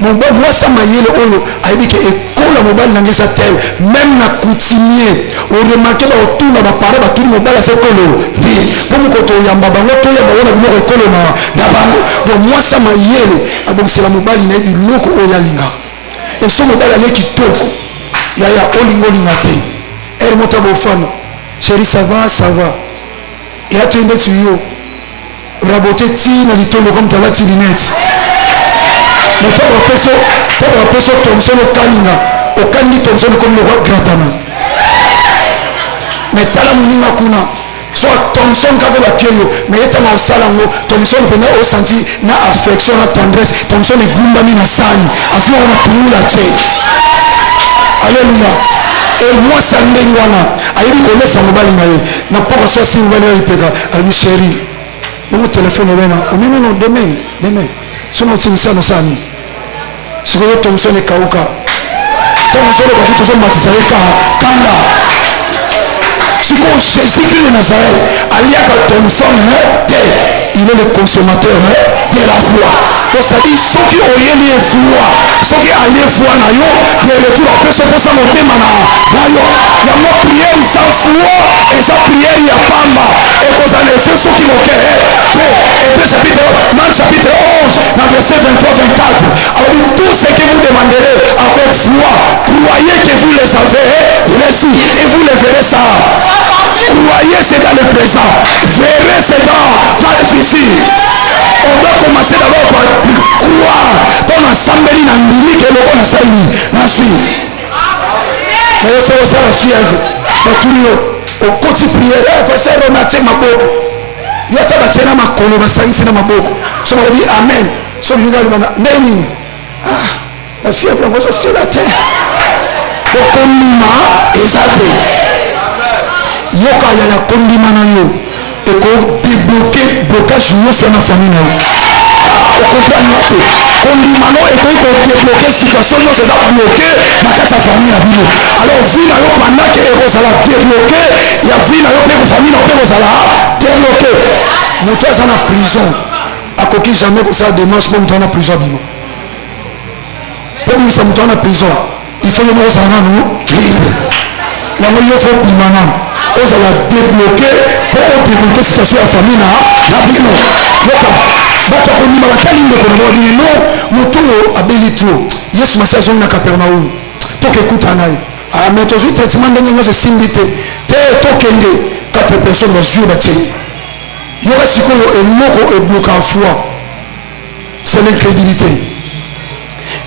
moi ça m'a yé le oyo a dit que école la mobile n'a pas tel même na coutumier on remarque ba autour na ba parler ba tout mobile c'est colo mais pour mon côté yamba bango to yamba on a bien école na bango donc moi ça m'a yé ah bon c'est la mobile n'a dit loko oya linga et ce mobile là qui toko ya olingo lingate elle monta bo femme chérie ça va et attendez tu yo raboter ti na litolo comme ta la tilinette Mais toi, personne Thomson au Kaninga. Au Kandi Thomson comme le roi Gratana. Mais Tala Muninga Kuna. Soit Thomson quand la pied, mais il est en salango. Thomson peut au senti na affection, na tendresse. Thomson est Gumbami na Sani. Afin on a tout la tché. Alléluia. Et moi, ça n'est pas là. Aïe, il connaît sa mobile. N'a pas besoin si vous venez à l'épée. Almi chérie. Mon téléphone est là. Oh non, demain. Sinon, tu me sais, nous sommes. Si vous êtes Thomson et Kauka. Thomson est toujours matisé. Kanda. Si vous Jésus-Christ de Nazareth, Aliaka Thomson, il est le consommateur de la foi. Donc ça dit, ceux qui ont eu les foi, ceux qui ont les foi, de retour après ce qu'on s'en monte maintenant. Il y a une prière sans foi, et sa prière il y a pamba. Et qu'on s'en fait ceux qui l'ont fait. Et puis Marc chapitre 11, dans verset 23-24. Alors tout ce que vous demanderez avec foi, croyez que vous les avez reçus et vous les verrez ça. Croyez c'est dans le présent, verrez c'est dans le futur. On doit commencer d'abord par croire dans l'ensemble de l'année que l'on a saigné. Merci. Mais c'est aussi la fièvre. Mais tout le monde, au quotidien prière, parce qu'on a tenu ma boque. Il y a des gens qui ont tenu ma saïs dans ma boque. Je me dis Amen. Je me dis la fièvre, c'est la terre. Donc, on y exacté. Yoka ya kondima na yo et qu'on débloquer blocage nyonso na famille na yo. On comprend not kondima no et qu'on débloquer situation nyonso ça bloqué na kati ya famille na bino. Alors vie na yo pendant que ekozala débloqué ya vie na yo pe ko famille na yo pe kozala débloqué. Moto aza na prison akoki jamais ko ça démarche pour moto na prison bino. Pour bimisa moto na prison il faut yo mo kozala no libre. Yango yo faut bimana. Vous allez débloquer pour débloquer la situation de la famille na bino. Bato ko ndima batali ndeko na mwa non moto abeli trop. Yesu masi azongi na Capernaum. Toke kuta naye. Ah mais toujours traitement ndenge nyoso simbite. Te tokende 4 personnes dans yeux batie. Yoka sikoyo eloko ebloka foi. C'est l'incrédulité.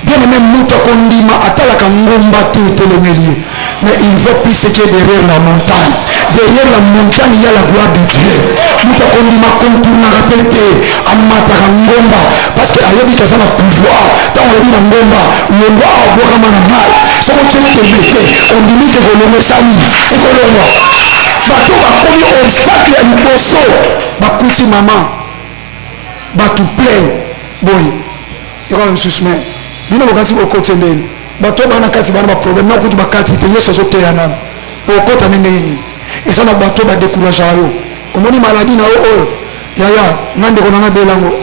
Bien aimé moto ko ndima atalaka ngomba te telemeli. Mais il veut plus ce qui est derrière la montagne. Derrière la montagne, il y a la gloire de Dieu. Nous avons répété parce que Ayobi a un pouvoir. Quand on a vu la ngomba, le roi a beau comme un mal. Si on tient que on dit que vous le sali. Et qu'on le voit. Bato va comme obstacle à l'imposso. Bakuti maman. Bato plein. Boy. Il y a un suspect. Il y a un côté de bato bana kati bana ba problème na kutu bakati te yeso zote ya nani okota nene yini esa na bato ba décourager yo omoni maladie na o yaya ngande ko na belango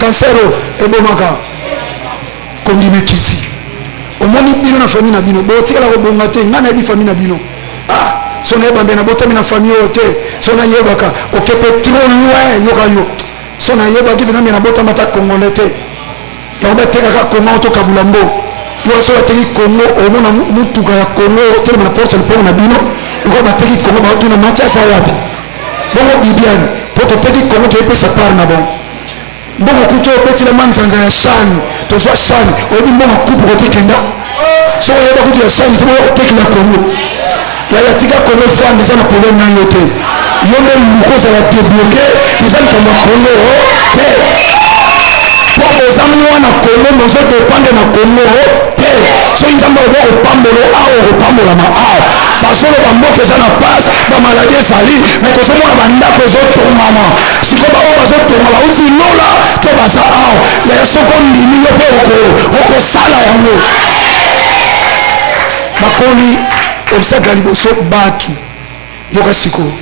cancer ebomaka kondime kiti omoni bino na famille na bino bo tikala ko bonga te ngana di famille na bino so na yeba na botami na famille o te so na yebaka okepe trop loin yo so na yeba ki na botama ta congolais te ya ba teka ka Congo to kabulambo. Yoso bateki Congo omona mutuka ya Congo tele na porte le na bino uko bateki Congo ba tuna matasa wapi bongo bibiani poto teki Congo to epesa par na bon bongo kuto peti la manzanga ya shani to zwa shani obi bongo kupu ko tekenda so yeba kuto ya shani to teki na Congo ya tika Congo fa ndeza na problème na yote yombe luko za la débloquer ndeza kama Congo te pour les amours na Congo nous devons dépendre na Congo te so nzamba obo opambolo ao opambola ma ao basolo bamboke za na passe ba maladie sali mais to somona bandako zo tomama siko ba o bazo tomama uti lola to basa ao ya soko ndimi yo pe oko sala yango makoni obsaka liboso batu yoka siko.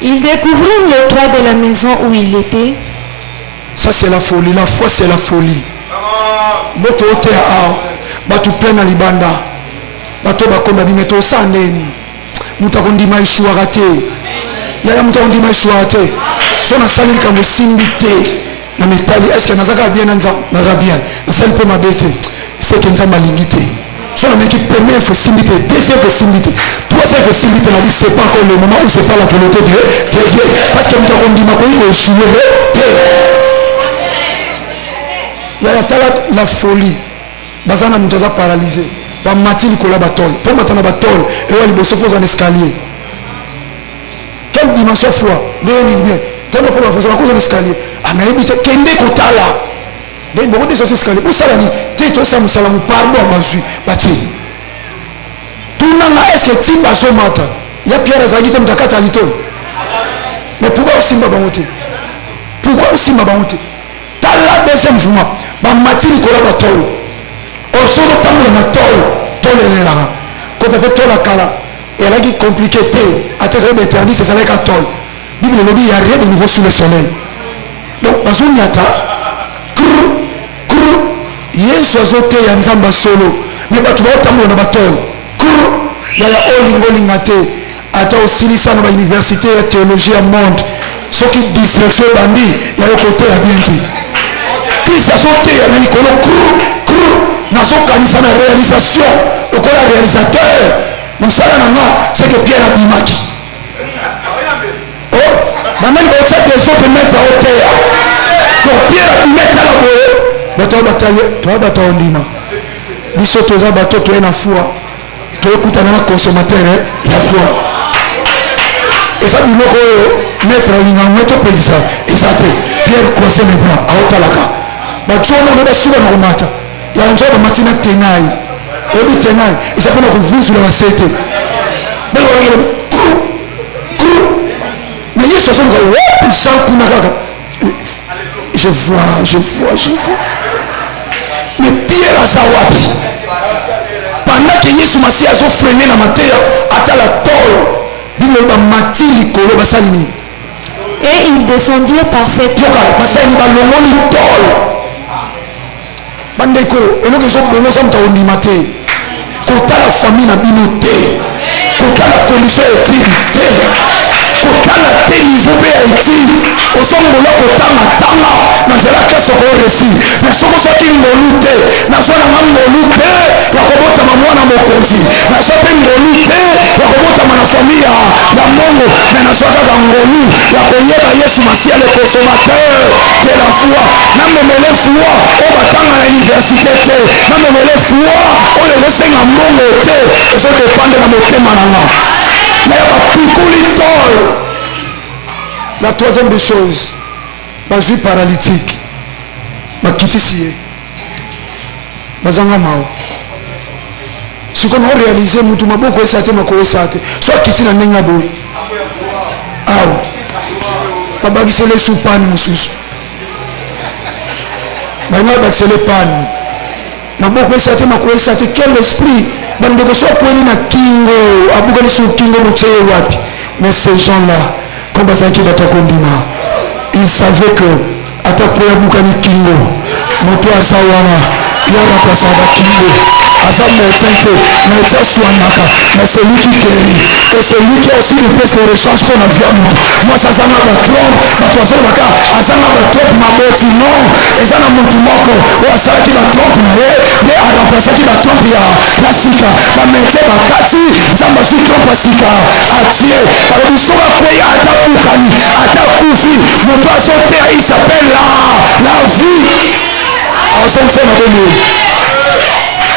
Il découvrit le toit de la maison où il était. Ça c'est la folie, la foi c'est la folie. Moto ote a batu plena libanda. Bato bakonda bimeto saneni. Mutakondima ishwara te. Yaya mutakondima ishwara te. So na sali kambo simbite na metali est-ce que nazaka bien naza bien. Na sali pe mabete. C'est que nzamba lingite. So na meki premier faut simbite, deuxième faut simbite. Troisième faut simbite na dit c'est pas encore le moment où c'est pas la volonté de Dieu parce que mutakondima ko échouer te. Il y a la folie. Bazana mutoza paralysé. Ba mati likola batol. Pour matana batol et on liboso faut un escalier. Quelle dimension foi? Déni bien. Tellement pour faire cause de l'escalier. Ah mais il kende kotala. Des beaucoup de choses escalier. Où ça la ni? Tu to ça musala mu pardon bazu. Bati. Tout nanga est-ce que ti bazo mata? Il y a Pierre Azagite mtakata alito. Mais pourquoi aussi mbabangote? Pourquoi aussi mbabangote? Tala deuxième mouvement. Ba mati likola batol. Aussi le temps de ma tol est là. Quand tu as tol à Kala, elle a dit compliqué. À tes amis interdits, c'est ça avec un tol. Bible le dit, il n'y a rien de nouveau sous le soleil. Donc, Bazou Nyata, Yesu azote ya nzamba solo. Mais tu vas au temps de ma tol. Il y a Olingo Lingate. Ata aussi ça dans l'université de théologie à monde. Ceux qui distraction bandi, il y a le côté à bien. Christ azote ya Nicolas nazokanisa na réalisation lokola réalisateur mosala nanga c'est que Pierre abimaki oh banani baotya des autres mettre à hauteur donc Pierre abimaki ala boye bato batale toa bato ondima biso toza bato toye na foi toyekutana na consommateur ya foi eza biloko oyo maître alingango topelisa eza te Pierre croise les bras aotalaka bato wana basuka na komata ya njoba matina tenai ebi tenai isapona kuvuzula basete belo wengine mais Yesu asema wapi shankuna kaka je vois mais Pierre asa wapi pendant que Yesu masi azo freiner na mateya atala tol bino ba matili kolo basalini et ils descendirent par cette yoka basali ba lomoni tol bandeko eloko ezobongosa moto akondima te kotala famille na bino te kotala condition ya etidi te kotala te niveau mpe ya etidi ozongola kotanga na nzela kese kooresi mais soki ozwaki ngolu te nazwa nanga ngolu te ya kobotama mwana mokonzi nazwa mpe ngolu te ya kobotama na famille ya mongo mais nazwa kaka ngolu ya koyeba Yesu Masia le consommateur de la foi namemele foi oyo batanga na université te namemele foi oyo ezosenga mongo te ezodepande na motema nanga naya bapikuli tol. La troisième des choses, bazui paralytique bakitisi ye bazanga mao sikono réaliser mutu maboko esa te makolo esa te so akiti na ndenge boye awa babakisele su pani mosusu balinga bakisele pani maboko esa te makolo esa te quel esprit bandeko so akweni na kingo abukani su kingo mocheye wapi mais ces gens là comme bazaki batakondima ils savaient que atakoya bukani kingo moto aza wana ya rapasaka kingo aza médecin te médecin soignaka mais celui qui guérit et celui qui a aussi une pièce de rechange pour la vie à moto moi ça zanga batrompe bato bazolobaka azanga batrompe maboti non eza na motu moko oyo asalaki batrompe na ye nde aremplacaki batrompe ya sika bamédecin bakati nzambe azwi trompe ya sika atie balobi soki akwei ata bukani ata kufi moto azoteya il s'appelle la vie azongisa na bomoi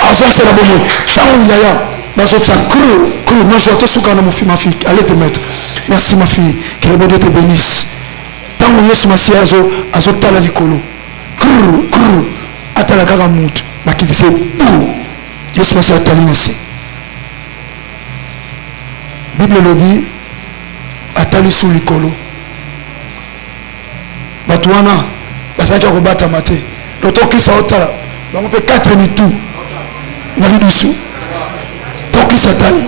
azongisa na bomoi ntango yaya bazota cru moi je dois te souka na ma fille allez te mettre merci ma fille que le bon Dieu te bénisse ntango Yesu Masia azotala likolo cru atala kaka mutu bakitise bu Yesu Masia atali na se Bible lobi atali su likolo bato wana bazalaki kobatama te tokisa otala bango mpe 4 mitu na lidusu tokisa tali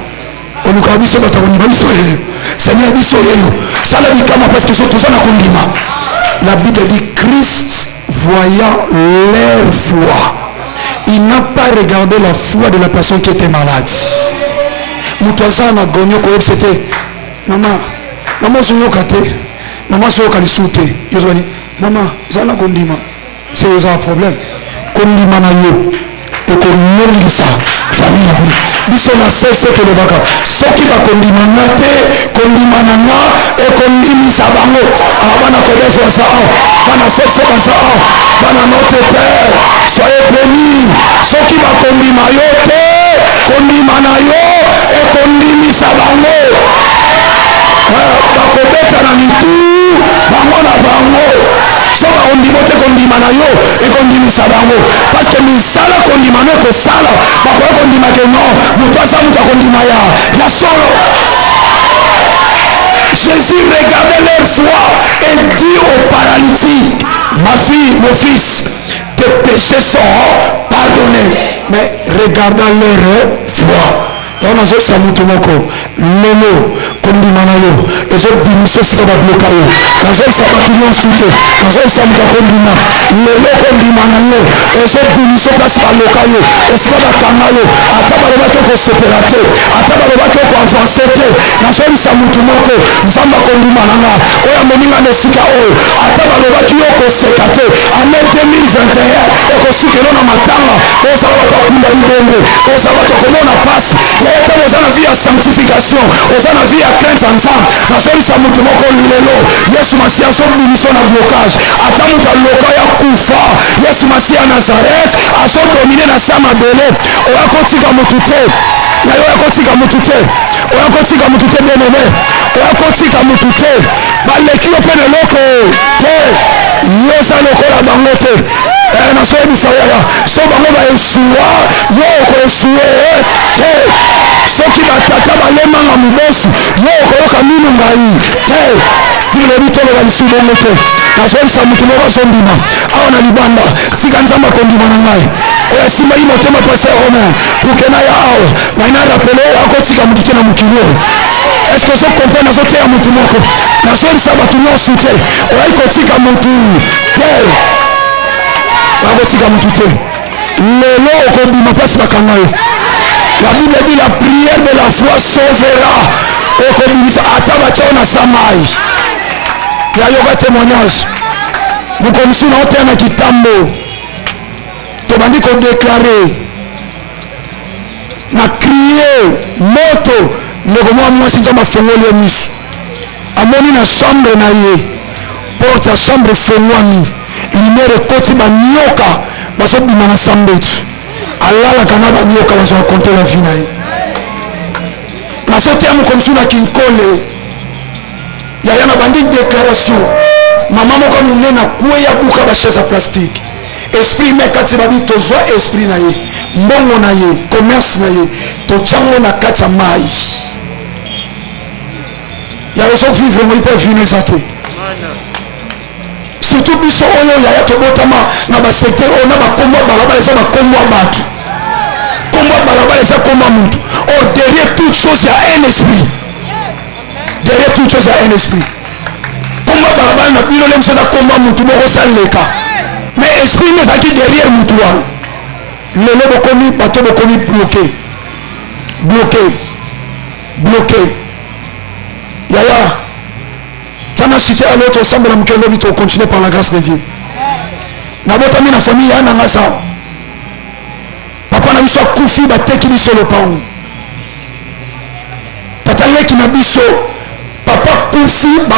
oluka biso bato akondima biso yeyo seigneur biso yeyo sala bikama parce que so toza na kondima la Bible dit Christ voyant leur foi il n'a pas regardé la foi de la personne qui était malade moto aza na gonyo koyebisa te mama ozoyoka te mama ozoyoka lisu te yozwani mama eza na kondima c'est un problème kondima na yo ekolongisa famille na bino biso na sese ke lobaka soki bakondimanga te kondimananga ekondimisa bango bana kodefu baza bana sese baza bana notre père soyez béni soki bakondima yo te kondima na yo ekondimisa bango bakobeta na mitu bango na bango so bakondima te kondima na yo ekondimisa bango parce que misala kondima no ekosala bakoya kondima ke non moto asa moto akondima ya solo. Jésus regardait leur foi et dit aux paralytiques, ma fille, mon fils, tes péchés sont pardonnés. Mais regardant leur foi. On a joué ça moutonoko, lelo, kondimana yo, et je bimiso si ça va bloquer yo. On a joué ça batunion soute, on a joué ça mouta kondima, lelo kondimana yo, et je bimiso place par bloquer yo, et ça va kanga yo, ataba le bateau ko séparate, ataba le bateau ko avancer te, on a joué ça moutonoko, nzamba kondimana nga, oya moninga nesika o, ataba le bateau ko sékate, année 2021, et ko sikelo na matanga, on ça va to kunda libende, on ça va to komona passe. Quand vous avez vie à sanctification, vous avez vie à crainte ensemble. Nous sommes ça nous devons lelo. Yesu Masia son bénisson à blocage. Attends nous loka ya kufa. Yesu Masia Nazareth a son dominé na sama belé. On a continué à mutute. Ya yo a continué à mutute. On a continué à mutute bien aimé. On a continué à mutute. Ba leki yo pene loko. Te. Yo sa loko la bangote. Na so bi sawaya. So bango ba esua. Yo ko esue. Te. Soki batata balemanga mubosu yo okoyoka minu ngai te bino bitolo balisu bongo te nazolisa mutu moko azondima awa na libanda tika nzambe akondima na ngai oyo asimbai motema pase romain pokena ya awa ngai na rapele akotika mutu te na mokili oyo eske ozokompe nazoteya mutu moko nazolisa bato nyonso te oyai kotika mutu te akotika mutu te lelo okondima mpasi bakanga yo. La Bible dit la prière de la foi sauvera. Et comme il dit, Atabachona Samai. Il y a un témoignage. Nous connaissons notre terme qui tambo. Tu m'as dit qu'on déclarait. Na crié, moto. Nous avons moi si ça m'a fait le mis. Amoni na chambre na ye. Porte la chambre fongwani. Lumière côté ba nyoka. Baso bimana sambetu. Allah la kanaba nyoka bazo raconter la vie na ye. Na sote amu konsuna kinkole. Yaya na bandi déclaration. Maman moko mine na kuya buka ba chaise plastique. Esprit me kati babi tozwa esprit na ye. Mbongo na ye, commerce na ye. To chango na kata mai. Ya oso vivre mo ipo vivre zate. Surtout biso oyo yaya tobotama na ba secteur on na ba kombo balabala ça ba kombo batu. Kombo balabala ça kombo mutu. Or derrière toute chose il y a un esprit. Derrière toute chose il y a un esprit. Kombo balabala na bino le msoza kombo mutu moko saleka. Mais esprit ne ça qui derrière mutu wa. Le bokomi bato bokomi bloqué. Bloqué. Yaya Tana cité à l'autre ensemble la mukelo vite continuer par la grâce de Dieu. Na bota mi na famille ya na ngasa. Papa na biso kufi bateki biso le paon. Tata leki na biso papa kufi ba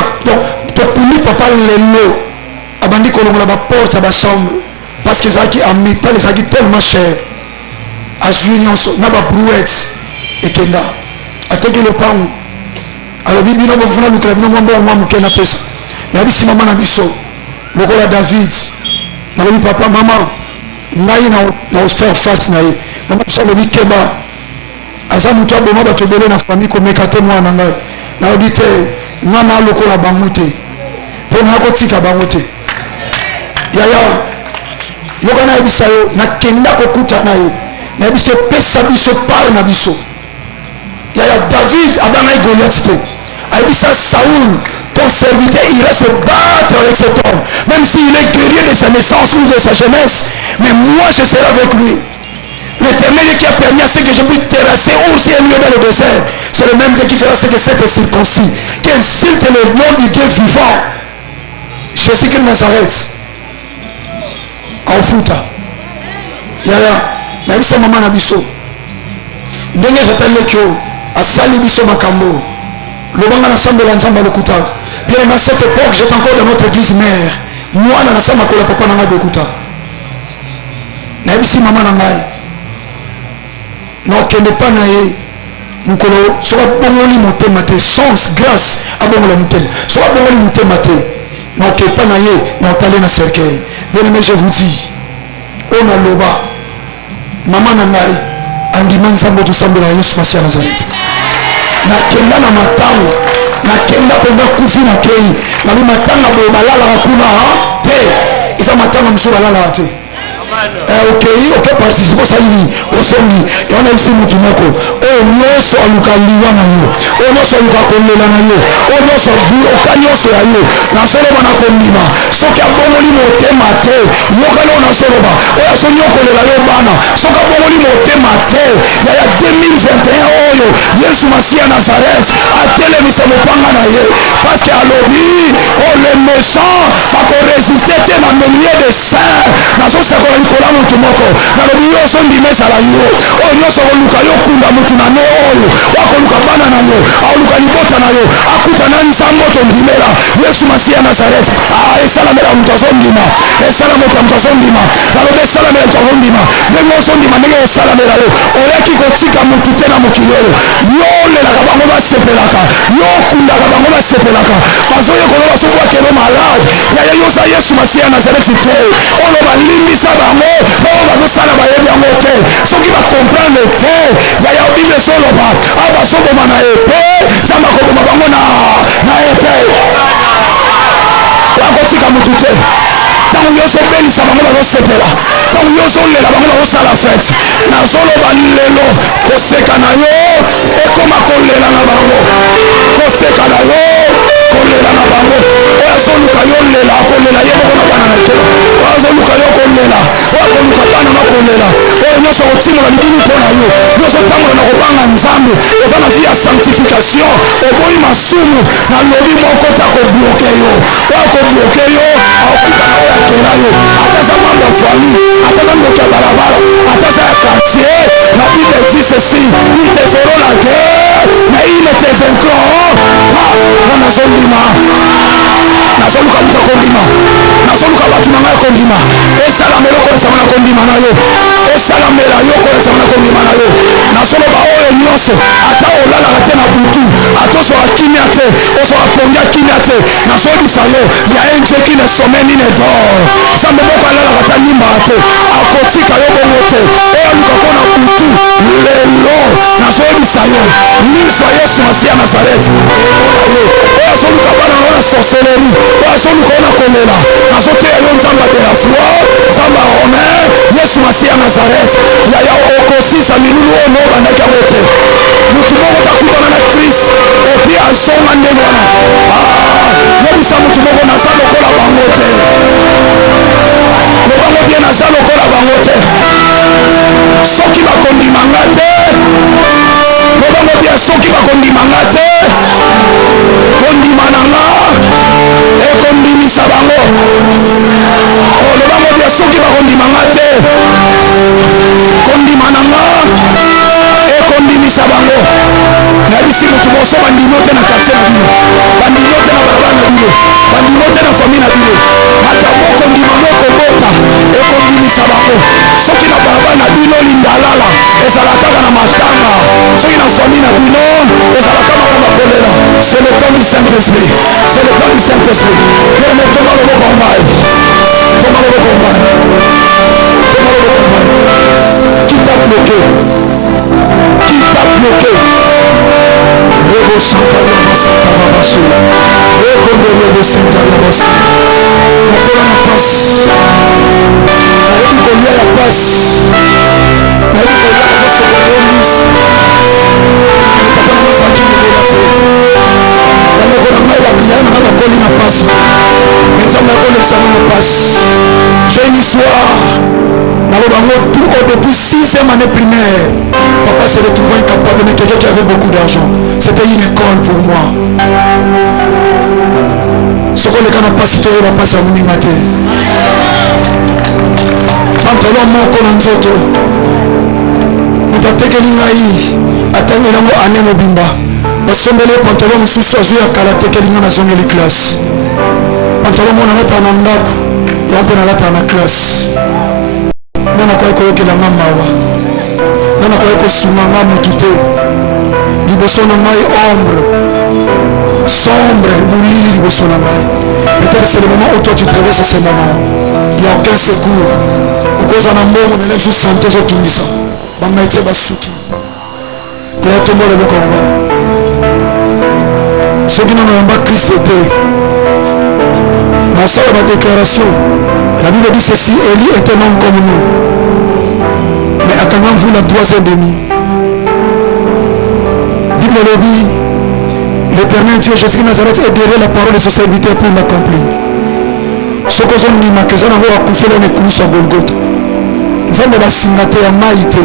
to kuni papa lelo. Abandi kolongola ba porte ba chambre parce que ça qui en métal ça qui tellement cher. A junior na ba brouette et kenda. Ateki le paon. Alors bibi no bofuna lukela bino ngombo wa mukena pesa na bisi mama na biso lokola David na lobi papa mama ngai na faire face na ye na biso lobi keba aza mutu aboma bato bele na famille ko mekate mwana ngai na lobi te mwana lokola bangote pona ko tika bangote yaya yoga na bisa yo na kenda ko kuta na ye na biso pesa biso par na biso yaya David abana Goliath te. Aïbissa Saoul, ton serviteur ira se battre avec cet homme, même s'il est guerrier de sa naissance ou de sa jeunesse, mais moi je serai avec lui. L'Éternel qui a permis à ce que je puisse terrasser aussi un lieu dans le désert, c'est le même Dieu qui fera ce que c'est circoncis, qui insulte le nom du Dieu vivant. Jésus de Nazareth, en fouta. Yaya, mais ça maman Nabiso, ndenge tataleki asali biso makambo lobanga nasambela nzambe lokuta. Bien, à cette époque j'étais encore dans notre église mère. Moi na nasamba kola papa nanga lokuta. Na bisi mama na ngai. Non kende pa na ye. Mukolo soka bongoli motema te sans grâce abongola motema. Soka bongoli motema te. Non kende pa na ye na otale na cercueil. Bien aimé, je vous dis, on a loba maman na ngai andima nzambe tosambela Yesu Masiya Nazareth. Nakenda na matango nakenda penza kufi na kei nabi matanga boye balalaka kuna te eza matanga mosusu balalaka te. Ok participe osali osongi ewana ebisi mutu moko oyo nyonso aluka liwa na yo oyo nyonso aluka kolela na yo oyo nyonso oka nyonso ya yo nasoloba na kondima soki abongoli motema te yokali oyo nasoloba oyo asoni okolela yo bana soki abongoli motema te ya 2021 oyo Yesu Masiya Nazareth atelemisa mopanga na ye parceke alobi le méchant bakoresiste te na milieu de saint nazosakola likola mutu moko nalobi yo osondima ezala yo oyo nyonso oluka yo kunda mutu na ne oyo wakoluka bana na yo aoluka libota na yo akutana nzambe otondimela Yesu Masiya Nazareth esalamela mutu azondima esalamela mutu azondima nalobi esalamela mutu azondima ndenge ozondima ndenge esalamela yo oyaki kotika mutu te na mokili oyo yo olelaka bango basepelaka yo okundaka bango basepelaka bazoyekola basoki bakelo malade yaya yoza Yesu Masiya Nazareth te oyo balimbisa bango oyo bazosala bayebi yango te soki bakomprendre te yaya Bible ezoloba bazoboma na epe nzambe akoboma bango na epe akotika mutu te ntango nyonso obelisa bango bazosepela ntango nyonso olela bango bazosala fete nazoloba lelo koseka na yo ekoma kolela na bango koseka na yo kolela na bango oyo azoluka yo lela akolela ye moko na bana na te oyo azoluka yo kolela oyo akoluka bana na kolela oyo nyonso kotimola libulu mpo na yo nyonso otambola na kobanga nzambe eza na vie ya sanctification oboyi masumu nalobi moko te akobloke yo oyo akobloke yo akokutana oyo akela yo ata aza mambo ya famille ata aza ndoto ya balabala ata aza ya quartier la Bible dit ceci ils te feront la guerre mais ils ne te vaincront pas nazondima nazoluka mutu akondima nazoluka bato na ngai kondima esalamela okolesama na kondima na yo esalamela yo okolesama na kondima na yo nazoloba oyo nyonso ata olalaka te na butu ata ozwaka kimia te ozwaka pongia kimia te nazolisa yo ya un Dieu qui ne sommet ni ne dort nzambe moko alalaka ta limbaka te akotika yo bongo te oyo aluka mpo na butu lelo nazolisa yo miso ya Yesu Masiya Nazareth emona yo oyo azoluka bana ngo na sorcellerie oyo azoluka yo na kolela nazoteya yo nzambe de la foi nzambe ya honneur Yesu Masiya Nazareth yaya okosisa milulu oyo no bandaki yango te mutu moko takutana na Christ epi azonga ndenge wana yebisa mutu moko naza lokola bango te lobango tie naza lokola bango te soki bakondimanga te lobango tie soki bakondimanga te kondima nanga ekondimisa bango lobango tie soki bakondimanga te kondima nanga ekondimisa bango nayebisi mutu moso bandimo te na quartier na bino bandimo te na balabala na bino bandimo te na famille na bino makambo okondima mokobota ekondimisa bango soki na balabala na bino lindalala ezala kaka na matanga soki na famille na bino ezala kaka makambo kolela c'est le temps du Saint-Esprit c'est le temps du Saint-Esprit yeme toma loboko mbai toma loboko mbai toma loboko mbai qui t'a bloqué Rebo Santana Basanta Babashi Rebo Santana Basanta Nakola na passe nayebi kolia ya passe nayebi kolia ya secondaire nepapa na mazaki mobola te bandeko na ngai bakiyai na ngai bakoli na passe nzambe akolekisa nano passe j'ai une histoire depuis 6e année primaire, papa s'est retrouvé incapable, mais quelqu'un qui avait beaucoup d'argent. C'était une école pour moi. Ce qu'on n'a pas cité, il va passer à mon imité. Quand l'homme m'a connu, moto atekeli ngai atangi nango ane mobimba basombeli pantalon mosusu azwi ya kala atekeli ngai nazongeli classe pantalon mona nalataka na ndako yango mpe nalataka na classe nga nakoki koyokela nga mawa nga nakoki kosunga nga motu te liboso na ngai ombre sombre molili liboso na ngai. Peut-être c'est le moment où toi tu traverses ce moment, il n'y a aucun secours okoza na mbongo na lève juste santé ezotungisa bamaite basuki yatomba loboko yango soki nano yamba Christ te na osala badéclaration. La Bible dit ceci: Élie est un homme comme nous, mais akanga mvula 3h30. Bible le dit, l'Éternel Dieu Jésus Nazareth est derrière la parole de son serviteur pour l'accomplir. Ce que je dis, c'est que je vais couper le nez sur Golgotha. Je vais me signater à Maïté.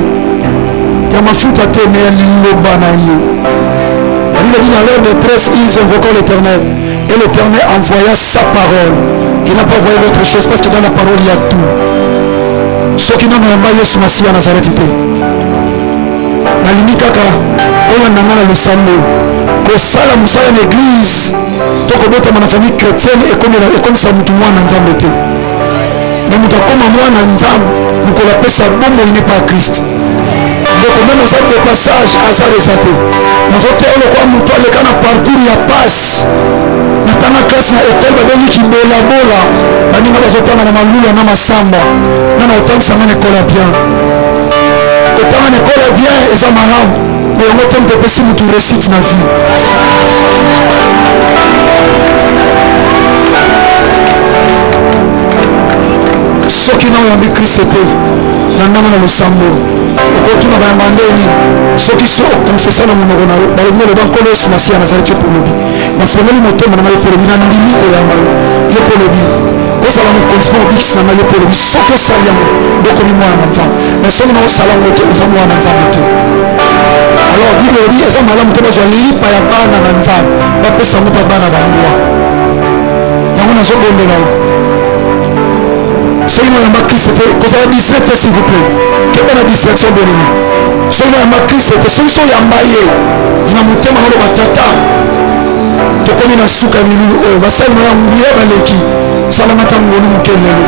Il y a ma foute à tenir l'Obanaïe. La Bible dit dans l'heure de 13, ils invoquent l'Éternel. Et l'Éternel envoya sa parole. Il n'a pas envoyé autre chose parce que dans la parole il y a tout. Ce qui n'a pas Yesu Masiya Nazareth. Nalingi kaka oyo nangana le sambo ko sala musala na église to ko bota na famille chrétienne et comme ça mutu mwana nzambe te. Mais mutu akoma mwana nzambe mukola pesa bombo il n'est pas Christ. Donc même ça de passage à ça resate. Nous autres kwa mutu aleka na parcours ya passe. Natanga classe na école babengi kibola bola. Baninga bazotanga na malula na masamba. Na otangisa na école bien. Otanga na école bien eza malamu. Mais on entend que si mutu réussite na vie. Soki na yambi Christ te. Na ndanga na losambo. Okotuna bayamba ndeni. Soki so confesser na monoko na balongo le bankolo Yesu Masiya Nazareth polobi. Na fongoli motema na polobi na ndimi ko yamba yo polobi. Osala mo continue obix na yo polobi. Soko saliamo ndoko ni mwana nzambe. Mais soki na osala mo te oza mwana nzambe te. Alors Bible dit eza malamu te bazwa lipa ya bana na nzambe. Bapesa mo pa bana bamwa. Yango nazobondela yo. Soki na yamba Christ te kozala distraite s'il vous plaît. Quelle la distraction bien aimé. Soki na yamba Christ te soki so yamba ye. Ina motema na batata. Tokomi na suka milulu oyo basali na nguye baleki. Salama tango ni mukelelo.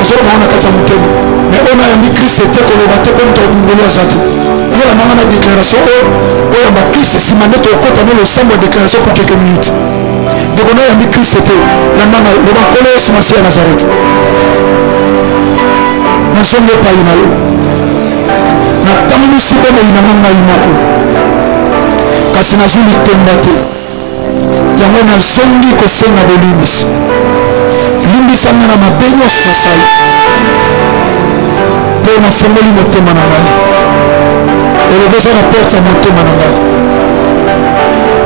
Ozo baona kata mutema. Mais ona yambi Christ te ko lo bato ko mto bungolo azati. Iyo la nanga na déclaration o yamba Christ simane to kota na le semble déclaration pour quelques minutes. Donc on a yambi Christ te la nanga le bankolo Yesu Masiya Nazareth. Nasonge pa ina yo na tamu sibo mo ina nanga imoko kasi nazuli temba te yango nazongi kosenga bolimbisi limbisanga na mabe nyonso nasali mpe nafongoli motema na ngai elobeza na porte ya motema na ngai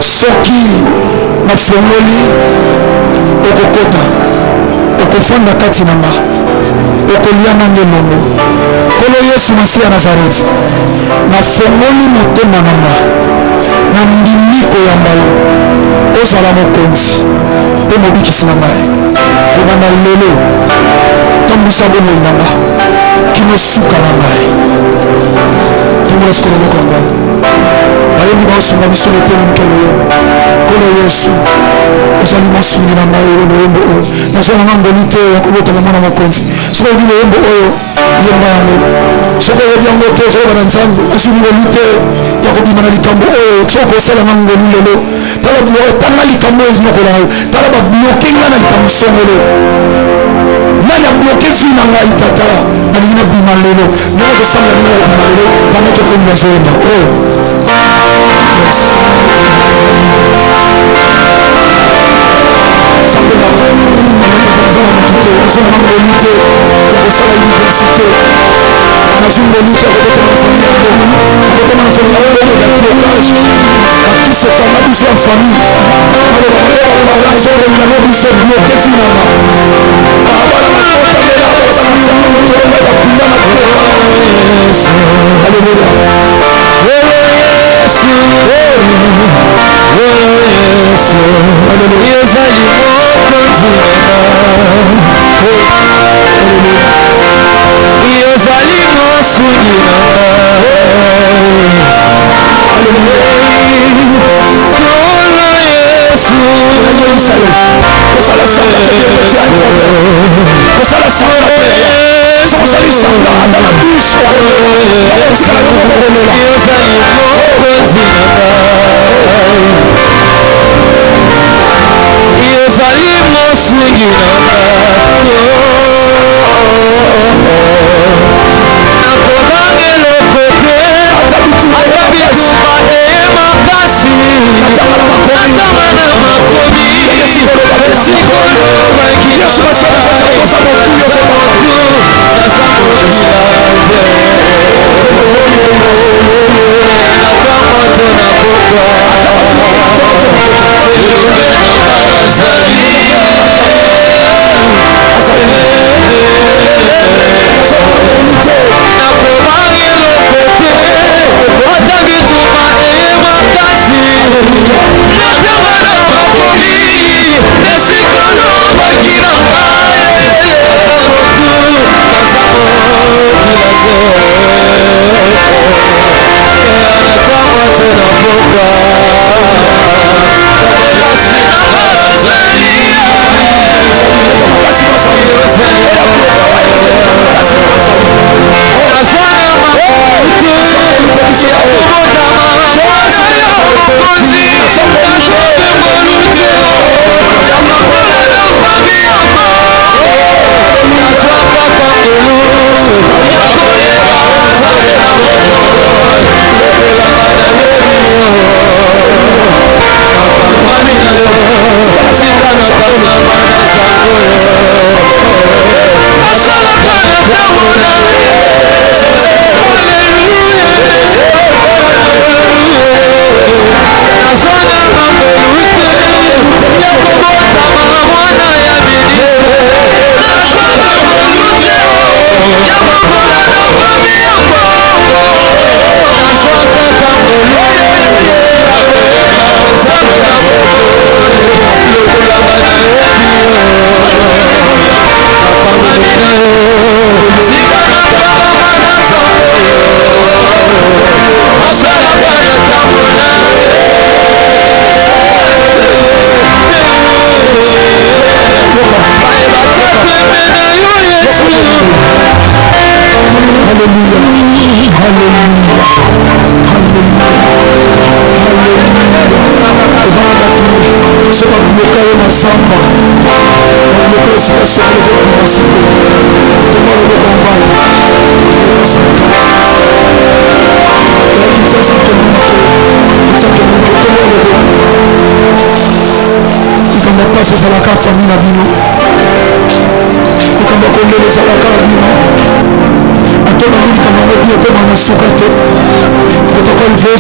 soki nafongoli okokota okofanda kati na ngai okolia nange longo kolo Yesu Masiya Nazareth nafongoli motema na nga na ndimi koyamba yo ozala mokonzi mpe mobikisi na ngai kobanda lelo tambusa bomoi na nga kino suka na ngai tombola sikoyo loboko ya ngai bayebi baosunga biso leteni mokelo yembo kolo Yesu ozali mosungi na ngai oyo loyembo oyo nazwa na nga ngoli te ya kobotama mwana mokonzi soki oyebi loyembo oyo yemba yango soki oyebi yango te ozoloba na nzambe ozwi ngoli te ya kobima na likambo oyo soki osala nga ngoli lelo tala likambo oyo nyokola yo tala babloke nga na likambo songolo nani abloke vi na ngai tata nalingi nabima lelo ndenge ozosambela ndenge kobima lelo pandeke komi bazoyemba oyo sambela nazala motu te nazala mangolite ya kosala université nazungolite ya kobotama na famille yango nabotama na famille yango ya blocage bakisekanga biso ya famille azoreilanga biso bloke finanga abana nakotamela ozala motolonga bakunda na bloka alleluya Yozali mosungi nanga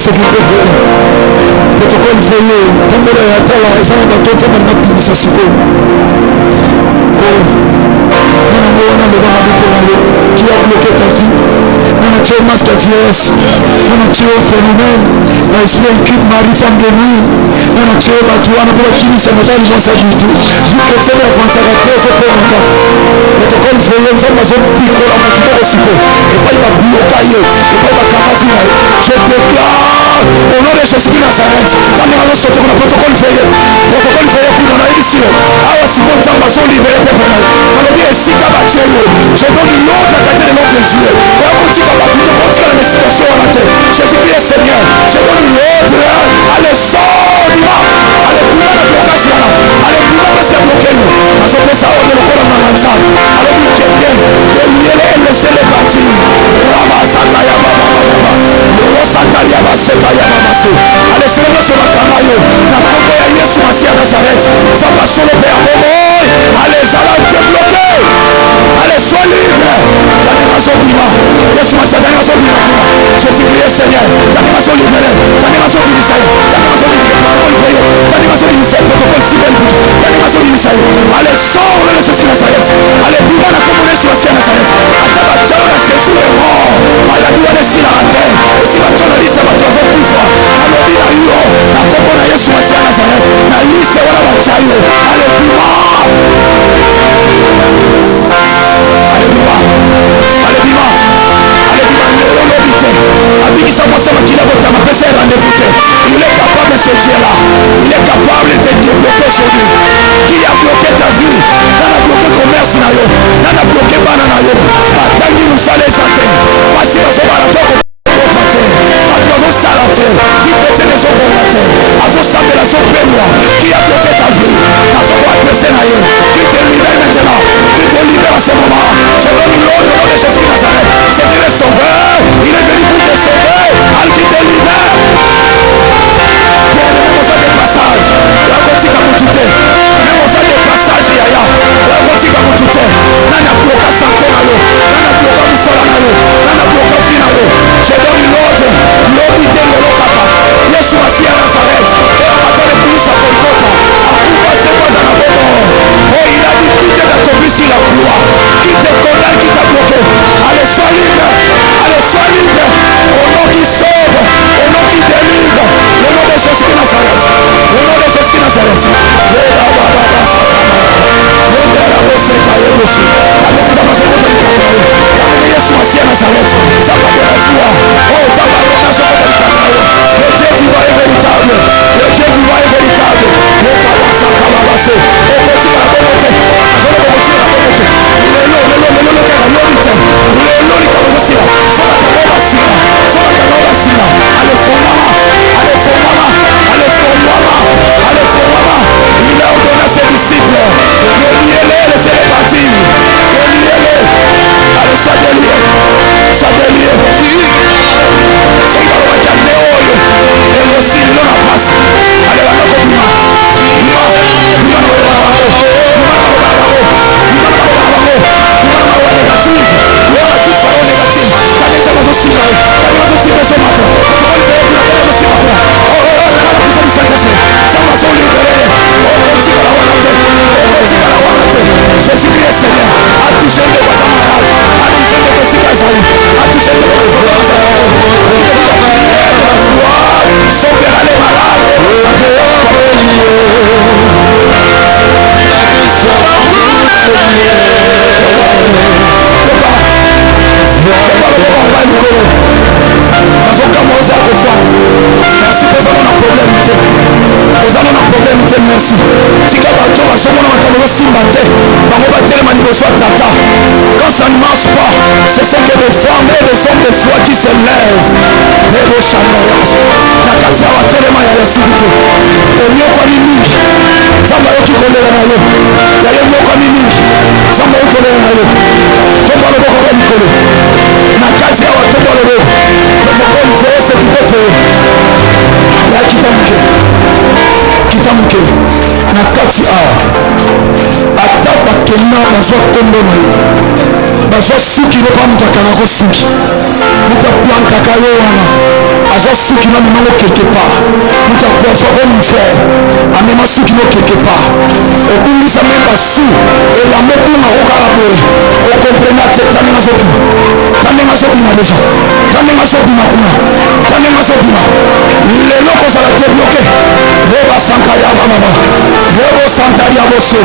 sécurité veille. Protocole veillé. Tambola ya tala ezana batoto bana bimisa sikoyo. Oh. Nana mwana le bana bipona yo qui a bloqué ta vie. Nana tu es masque de vieillesse. Nana tu es phénomène. La esprit inquiète Marie femme de nuit. Nana tu es batuana pour qui nous sommes pas les gens du tout. Vu que c'est l'avance à la terre c'est pour nous. Protocole veillé nzamba zo bikola matuko siko. Et pas il va bloquer et pas il va camafina. Je déclare au nom de Jésus Nazareth, quand nous allons sortir le protocole veillé pour nous ici. Alors si nous sommes libérés pour nous, on va dire si je donne l'ordre à tête de l'homme de Dieu. Et on continue à la situation à la tête. Jésus-Christ est Seigneur. Je donne l'ordre à l'essor du mal. Allez, plus loin la blocage là. Allez, plus loin parce qu'il y a bloqué nous. Parce qu'on peut savoir de l'école en avançant. Allez, oui, quelqu'un, déliez-les et laissez-les partir. Ramasakaya Baba. Rosakaya Basekaya Baba. Allez, c'est le sur la canaille. La pompe est Yesu Masia Nazareth. Ça passe sur le père Bobo. Allez, ça va te bloquer. Allez, sois libre. T'animation bima. Yesu Masia, t'animation bima. Jésus-Christ Seigneur. T'animation libérée. T'animation ministère. T'animation libérée. T'animation ministère. Protocole civil. T'animation ministère. Allez, sors le Jésus Nazareth. Allez, bima la communauté sur Masia Nazareth. Attends, attends, le séjour est mort. Allez, nous allons ici la terre. Si va t'en aller, ça va te faire plus fort. Allez, bima yo. La communauté Yesu Masia Nazareth. La liste, voilà, va t'aller. Allez, bima. Alléluia. Alléluia. Alléluia. Il est capable de ce Dieu-là. Il est capable de te débloquer aujourd'hui. Qui a bloqué ta vie? N'a a bloqué ton commerce. N'a a bloqué banana. Attends, nous sommes les santé. Parce que nous sommes à la tour. Qui a bloqué ta vie? Qui te libère maintenant? Qui te libère à ce moment? Je donne l'ordre au nom de Jésus Nazareth. C'est Dieu le sauveur. Il est venu pour te sauver. Alors qui te libère. Même aux des passages. La continue à tout. Même aux des passages. La continue à tout. Nana bloqué santé. Nana bloqué musala. Nana bloqué vie. Je donne l'ordre. L'obité de l'okapa. Yesu Masia Nazareth. Et on va te le plus à Golgotha. Oh, il a dit tout est accompli sur la croix. Qui te condamne, qui t'a bloqué. Allez, sois libre. Allez, sois libre. Au nom qui sauve. Au nom qui délivre. Au nom de Jésus Nazareth. Au nom de Jésus Nazareth. Yesu Masia Nazareth. Ça va de la foi. Oh, ça va de la foi. Le Dieu vivant est véritable. Le Dieu vivant est véritable. Il a ordonné à ses disciples de lier les laisser partir. De lier les. Allez, ça délié. Ça délié. C'est qu'il va le regarder. Et aussi, il en a passe. Allez, la copine. Jésus-Christ Seigneur, a touché les voisins malades, a touché les conséquences, a touché les conséquences. Sauver les malades. Merci pour ça, on a problème. Nous allons un problème, merci. Si quand ça ne marche pas, ce sont que des femmes et des hommes de foi qui se lèvent. Nzambe oyoki kolela na yo ya ye moko mingi Nzambe oyoki kolela na yo tomba loboko ba likolo na kati awa tomba loboko protokole feye sekite feye ya kita moke na kati awa ata bakenda bazwa kombo na yo bazwa suki lopa moto akangako suki moto aplankaka yo wana azwa suki na mimango quelque part moto akoafako mifer amema suki no quelque part obungisa me basu elamba ebunga kokala boye okomprena te tandenga azobima deja tandenga azobima kuna tandenga azobima lelo kozala te bloke reba sankaria bababa rebo sankaria bose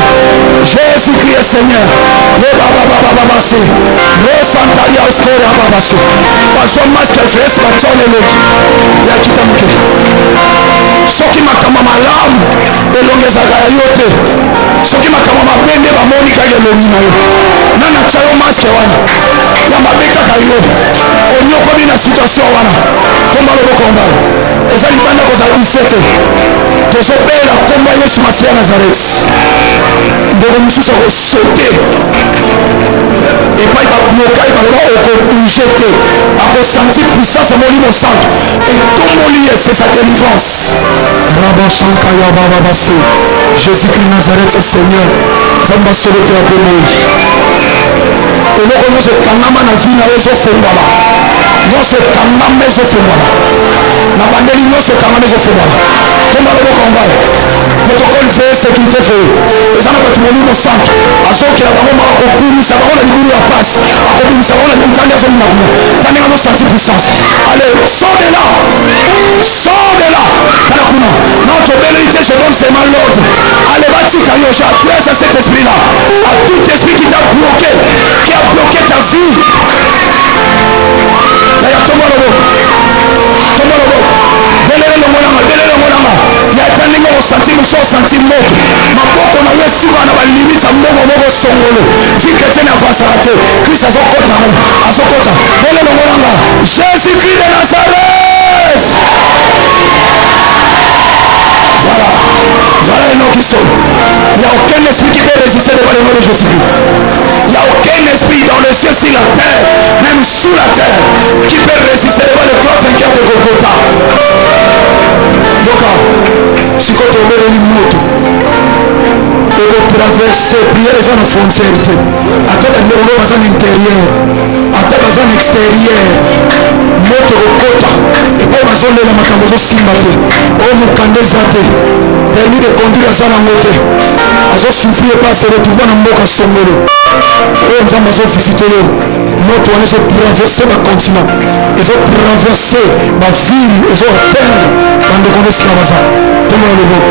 Jésus Christ Seigneur reba babababase re sankaria oskoria babase bazwa maske fes bacone loki ya kita moke soki makambo malamu elongezaka ya yo te soki makambo mabe nde bamoni kaka elongi na yo nana tya yo maske wana ya mabe kaka yo onyokomi na situation wana tomba loboko mbala eza libanda kozala bisete tozobela komba Yesu Masiya ya Nazareti ndeko mosusu akosote epai bablokai baloba okobouge te akosentir puissance ya molimo santo etomboli ye c'est sa délivrance rabasankaya bababase Jésus-Christ Nazareth Seigneur nzambe asolo te ya bomoi eloko nyonso ekangama na vi na yo ezofungwama nyonso ekangama ezofungwama na bandeli nyonso ekangama ezofungwama tomba loboko ngai protokole feye sécurité feye eza na bato molimo santo azokela bango maka kobimisa bango na libulu ya pasi akobimisa bango na libulu tande azolima kuna tande azosanti puissance ale sors de là tala kuna non tobeleli te je donne seulement l'ordre ale batika yo j'adresse à cet esprit là à tout esprit qui t'a bloqué qui a bloqué ta vie yaya tomba loboko belele longolanga ya ata ndenge osanti mosu osanti moto maboko na yo esuka na balimite ya mbongo moko songolo vie chrétienne avansaka te Christ azokota belele longolanga Jésus Christ de Nazareth. Voilà Enoki solo. Il n'y a aucun esprit qui peut résister devant le nom de Jésus-Christ. Il n'y a aucun esprit dans le ciel, sur la terre, même sous la terre, qui peut résister devant le corps vainqueur de Golgotha. Yoka, si tu es le moto, et de traverser, prier les gens en frontière, à toi de nous dans un intérieur, à toi dans un extérieur, moto Golgotha, et pour ma zone de la Makambozo Simbate, oh Mukandezate, permis de conduire à Zanamote, à zo souffrir pas se retrouver dans Mboka Songolo, oh Nzamba zo visiter yo, moto on est traverser le continent, ils ont traversé ma ville, ils ont atteint dans le condé Skavaza, tout le monde est bon.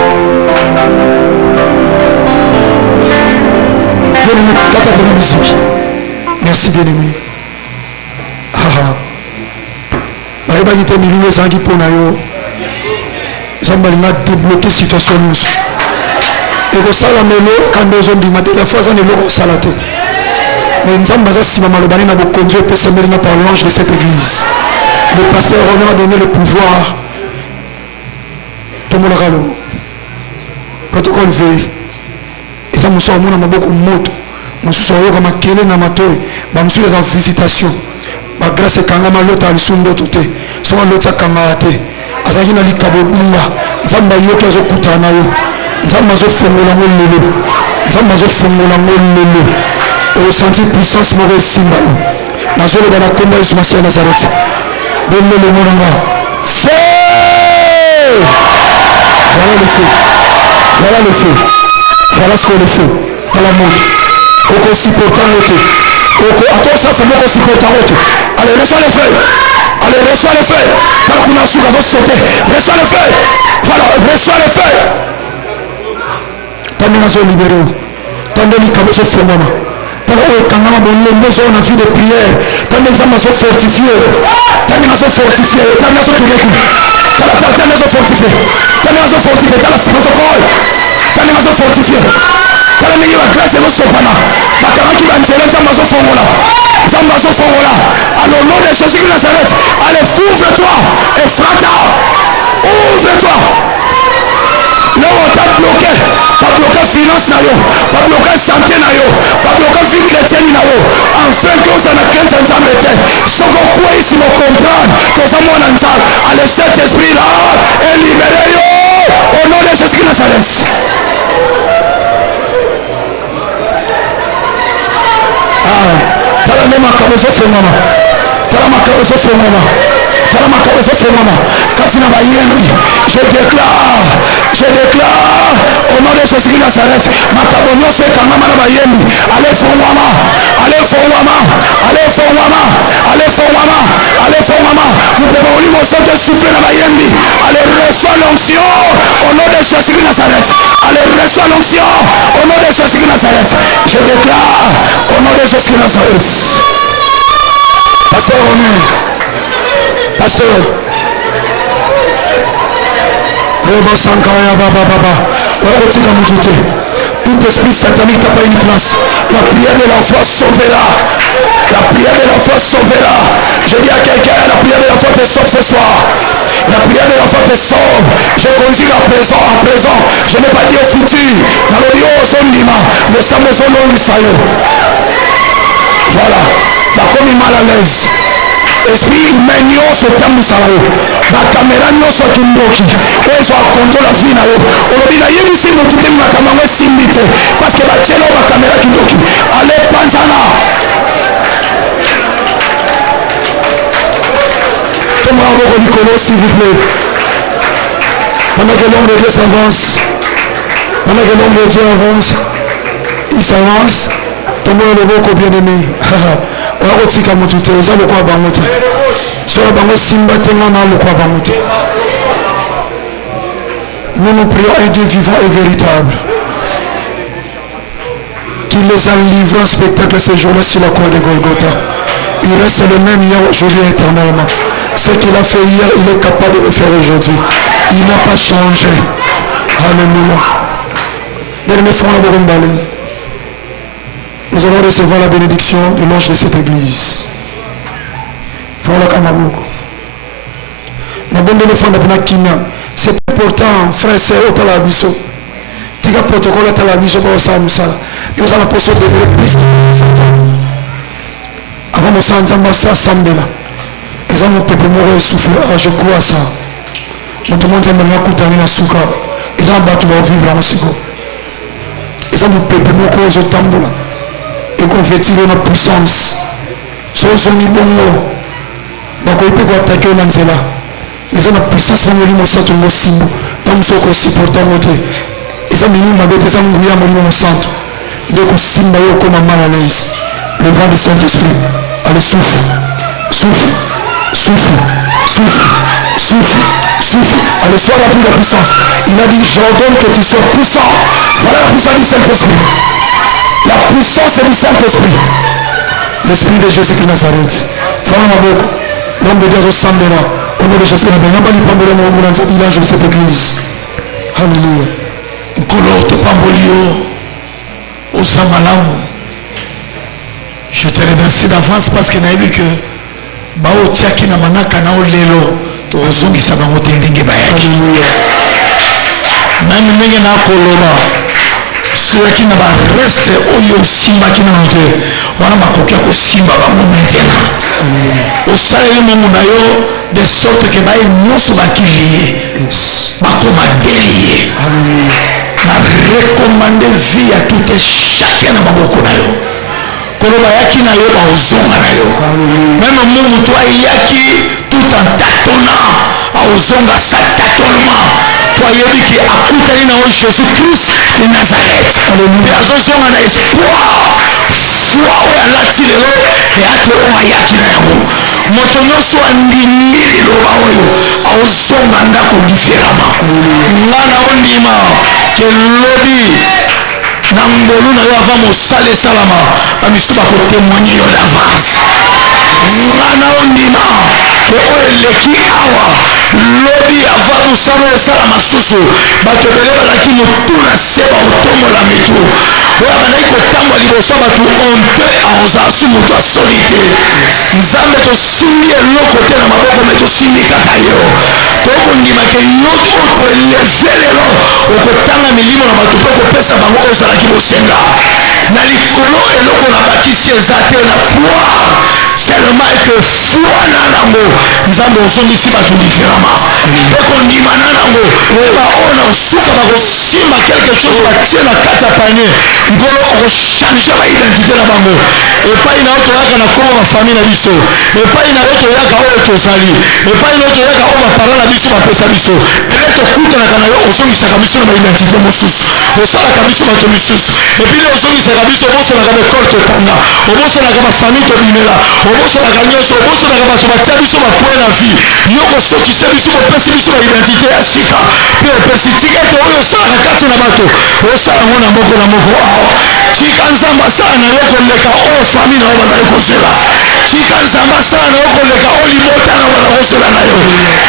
Bien-aimé, kata de la musique. Merci bien-aimé. Bayeba qui te milimo zangi pona yo. Zamba linga débloquer situation nyonso. Eko sala melo kando zo ndima de la fois za neloko sala te. Mais nzamba za sima malobani na bokonzo epesa melinga par l'ange de cette église. Le pasteur Romain a donné le pouvoir. Tomola kalo. Protocole V. Eza muso amona maboko moto. Mususu ayoka makele na matoyi. Ba mususu za visitation. Ba grâce kangama lota lisundo tote. Soma lota kanga te. Azaki na likabo bunga. Nzamba yoka azokutana yo. Nzamba azofongola ngolelo. Nzamba azofongola ngolelo. Au sentir puissance moko esimba yo. Nazoloba na kombo Yesu Masiya ya Nazareti. Bonne le monanga. Feu! Voilà le feu. Voilà le feu. Voilà ce qu'on le feu. Dans la montre. Oko supportant l'autre. Oko, attends, ça c'est beaucoup supportant l'autre. Allez, reçois le feu. Allez, reçois le feu. Dans la couleur sous, va sauter. Reçois le feu. Voilà, reçois le feu. T'as mis à libéré. T'as mis à libéré. T'as besoin de vie de prière. T'as besoin de fortifier. T'as besoin de fortifier. T'as besoin de fortifier. T'as besoin de fortifier. T'as besoin de fortifier. T'as besoin de protocole. T'as besoin de fortifier. T'as besoin de grâce et de sopana. Bakara qui va te dire, t'as besoin de fongola. T'as besoin de fongola. Alors, nom de Jésus de Nazareth, allez, ouvre-toi. Et frata. Ouvre-toi. Là où on t'a bloqué. babloka finance na yo, babloka santé na yo, babloka vie chrétienne na yo, enfin que vous en a crainte en Nzambe te. Soko quoi ici me comprendre que ça mon Nzambe, allez cet esprit là est libéré yo au nom de Jésus Nazareth. Tala ne makabozo fe mama, tala makabozo fe mama, tala makabozo fe mama. Katina bayendi, je déclare au nom de Jésus Nazareth, makabonyo se kangama na bayendi, allez fongwama, allez fongwama, allez fongwama, allez fongwama, allez fongwama. Nous pouvons lui montrer que souffler na bayendi, allez reçois l'onction au nom de Jésus Nazareth, allez reçois l'onction au nom de Jésus Nazareth. Je déclare au nom de Jésus Nazareth. Pasteur Romain, pasteur, tout esprit satanique n'a pas une place. La prière de la foi sauvera. La prière de la foi sauvera. Je dis à quelqu'un, la prière de la foi te sauve ce soir. La prière de la foi te sauve. Je conjugue à présent, je n'ai pas dit au futur. Dans le lieu au Zondima, le sang de son nom d'Israël. Voilà. La comme il mal à l'aise. Esprit humain nyonso tambusala yo bakamera nyonso atumboki oyo ezwa contrôle la vie na yo olobi nayebisi motu te makambo yango esimbi te parce que batiela oyo bakamera kindoki ale panzana tombola maboko likolo s'il vous plaît pendant que l'homme de Dieu s'avance pendant que l'homme de Dieu avance il s'avance tombola loboko bien aimé oyakotika motu te eza lokwa bango te soki bango simba te nga na lokwa bango te. Nous prions un Dieu vivant et véritable qui les a livrés en spectacle ce jour-là sur la croix de Golgotha. Il reste le même hier, aujourd'hui et éternellement. Ce qu'il a fait hier, il est capable de le faire aujourd'hui. Il n'a pas changé. Alléluia. Bien-aimés frères, nous allons recevoir la bénédiction de l'ange de cette église. C'est important, frère et sœur, au Talabiso. Tika protocole à Talabiso pour ça, Moussala. Il y a la possibilité de plus. Avant Moussa, nous avons ça, Sambela. Ils ont mon peuple mort essoufflé. Je crois à ça. Nous tout le monde a coutani na souka. Ils ont battu leur vivre en Sigo. Ils ont mon peuple mort je tambola. Et convertir dans notre puissance. Soit ils ont mis bon mot. Donc il peut attaquer dans cela. Ils ont la puissance pour nous centre de Simbo. Tant que nous supportons notre. Ils ont mis nous avec des amis dans le centre. Donc Simba comme un mal à l'aise. Le vent du Saint-Esprit. Allez, souffle. Souffle. Souffle. Souffle. Souffle. Souffle. Allez, sois la plus de puissance. Il a dit, j'ordonne que tu sois puissant. Voilà la puissance du Saint-Esprit. La puissance du Saint-Esprit. L'Esprit de Jésus qui Nazareth. Frère Maboko, l'homme de Dieu au sang de là. Au nom de Jésus qui Nazareth. Il n'y a pas de problème dans ce village de cette église. Alléluia. Nkolo Topambolio au Samalamu. Je te remercie d'avance parce que n'a vu que Bao Tiaki na manaka na olelo ozongi sabango tendenge bayaki. Alléluia. Nani menge na koloba. Soki na ba reste oyo simba kina note. Wana makokia ko simba ba mo maintenant. Au salaire mo na yo de sorte que ba nyonso ba ki lié. Ba koma délié. Alléluia. Na recommander vie à tout et chacun na maboko na yo. Koloba yaki na yo ba ozonga na yo. Même mungu toi yaki tout en tâtonnant a ozonga sa tâtonnement. Toi yebi ki akutani na Jésus Christ de Nazareth. Alléluia. Azozonga na espoir. Foi oyo alati lelo e ate oyo ayaki na yango. Moto nyonso andimi liloba oyo aozonga ndako différemment. Nga na ondima ke lobi na ngolu na yo avant mosala esalama bamisu bakotémoigne yo d'avance. Nga na ondima ke oyo eleki awa lobi avant mosala esalama susu bato ebele bazalaki motuna se baotombola mitu oyo bazalaki kotambola liboso bato honte aozala moto asoli te. Nzambe tosimbi eloko te na maboko me tosimbi kaka yo tokondima ke yo oyo toeleve lelo okotanga milimo na bato mpo kopesa bango oyo ozalaki bosenga na likolo eloko na bakisi eza te na pouvoir seulement que foi na nango nzambe ozongisi bato différemment mpe kondima na nango baoyo na suka bakosimba quelque chose batie na kati ya panier nkolo okochange baidentité na bango epai na oyo toyaka na kongo bafamille na biso epai na oyo toyaka oyo tozali epai na oyo toyaka oyo bapara na biso bapesa biso ele tokutanaka na yo ozongisaka biso na baidentité mosusu osalaka biso bato misusu epui ozongisaka biso obosonaka bekole totanga obosonaka bafamille tobimela obosonaka nyonso obosonaka bato batia biso bapoe na vie yo kosokisa biso kopesi biso baidentité ya sika mpe opesi tika ete oyo osalaka kati na bato osala yango na moko awa tika nzambe asala na yo koleka oyo famille na yo bazali kozela tika nzambe asala na yo koleka oyo libota na bazali kozela na yo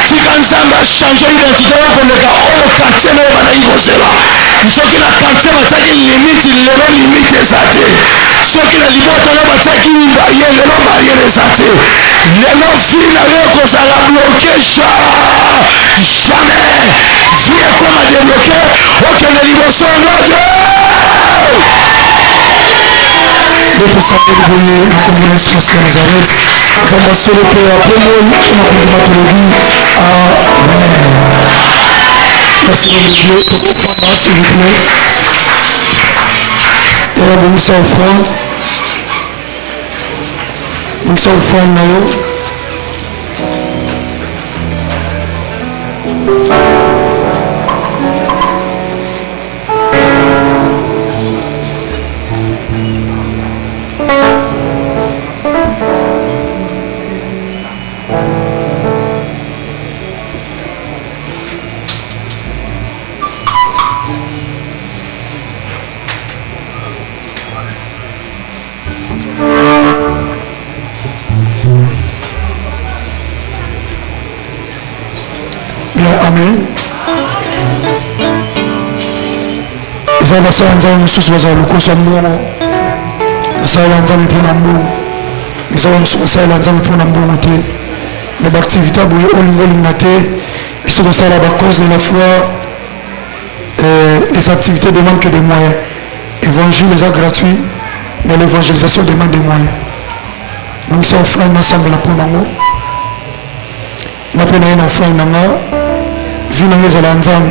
tika nzambe achange identité oyo koleka oyo quartier na yo bazali kozela soki na quartier batiaki limite lelo limite eza te soki na libota na yo batiaki barriere lelo barriere eza te lelo fille na yo ekozala bloke jamais vie ekoma débloke okende liboso ngote tosambeli boye na kombo na yesu masi ya nazareth nzambe asolo mpe apomoi na kondimatologie amen. Merci de Dieu, prendre s'il vous plaît. Et là, vous ça offrande. Vous ça offrande, Nayo. Amen. Ils ont passé un temps nous tous les le cours mbongo. Ça il entend pour mbongo. Ils ont ça il entend pour mbongo te. Mais l'activité boye olingo lingate. Ils sont ça la cause de la foi. Les activités demandent que des moyens. Évangile est gratuit, mais l'évangélisation demande des moyens. Donc ça offre ensemble la pour nango. Na pena ina offre nanga. Vu na ngeza la nzambe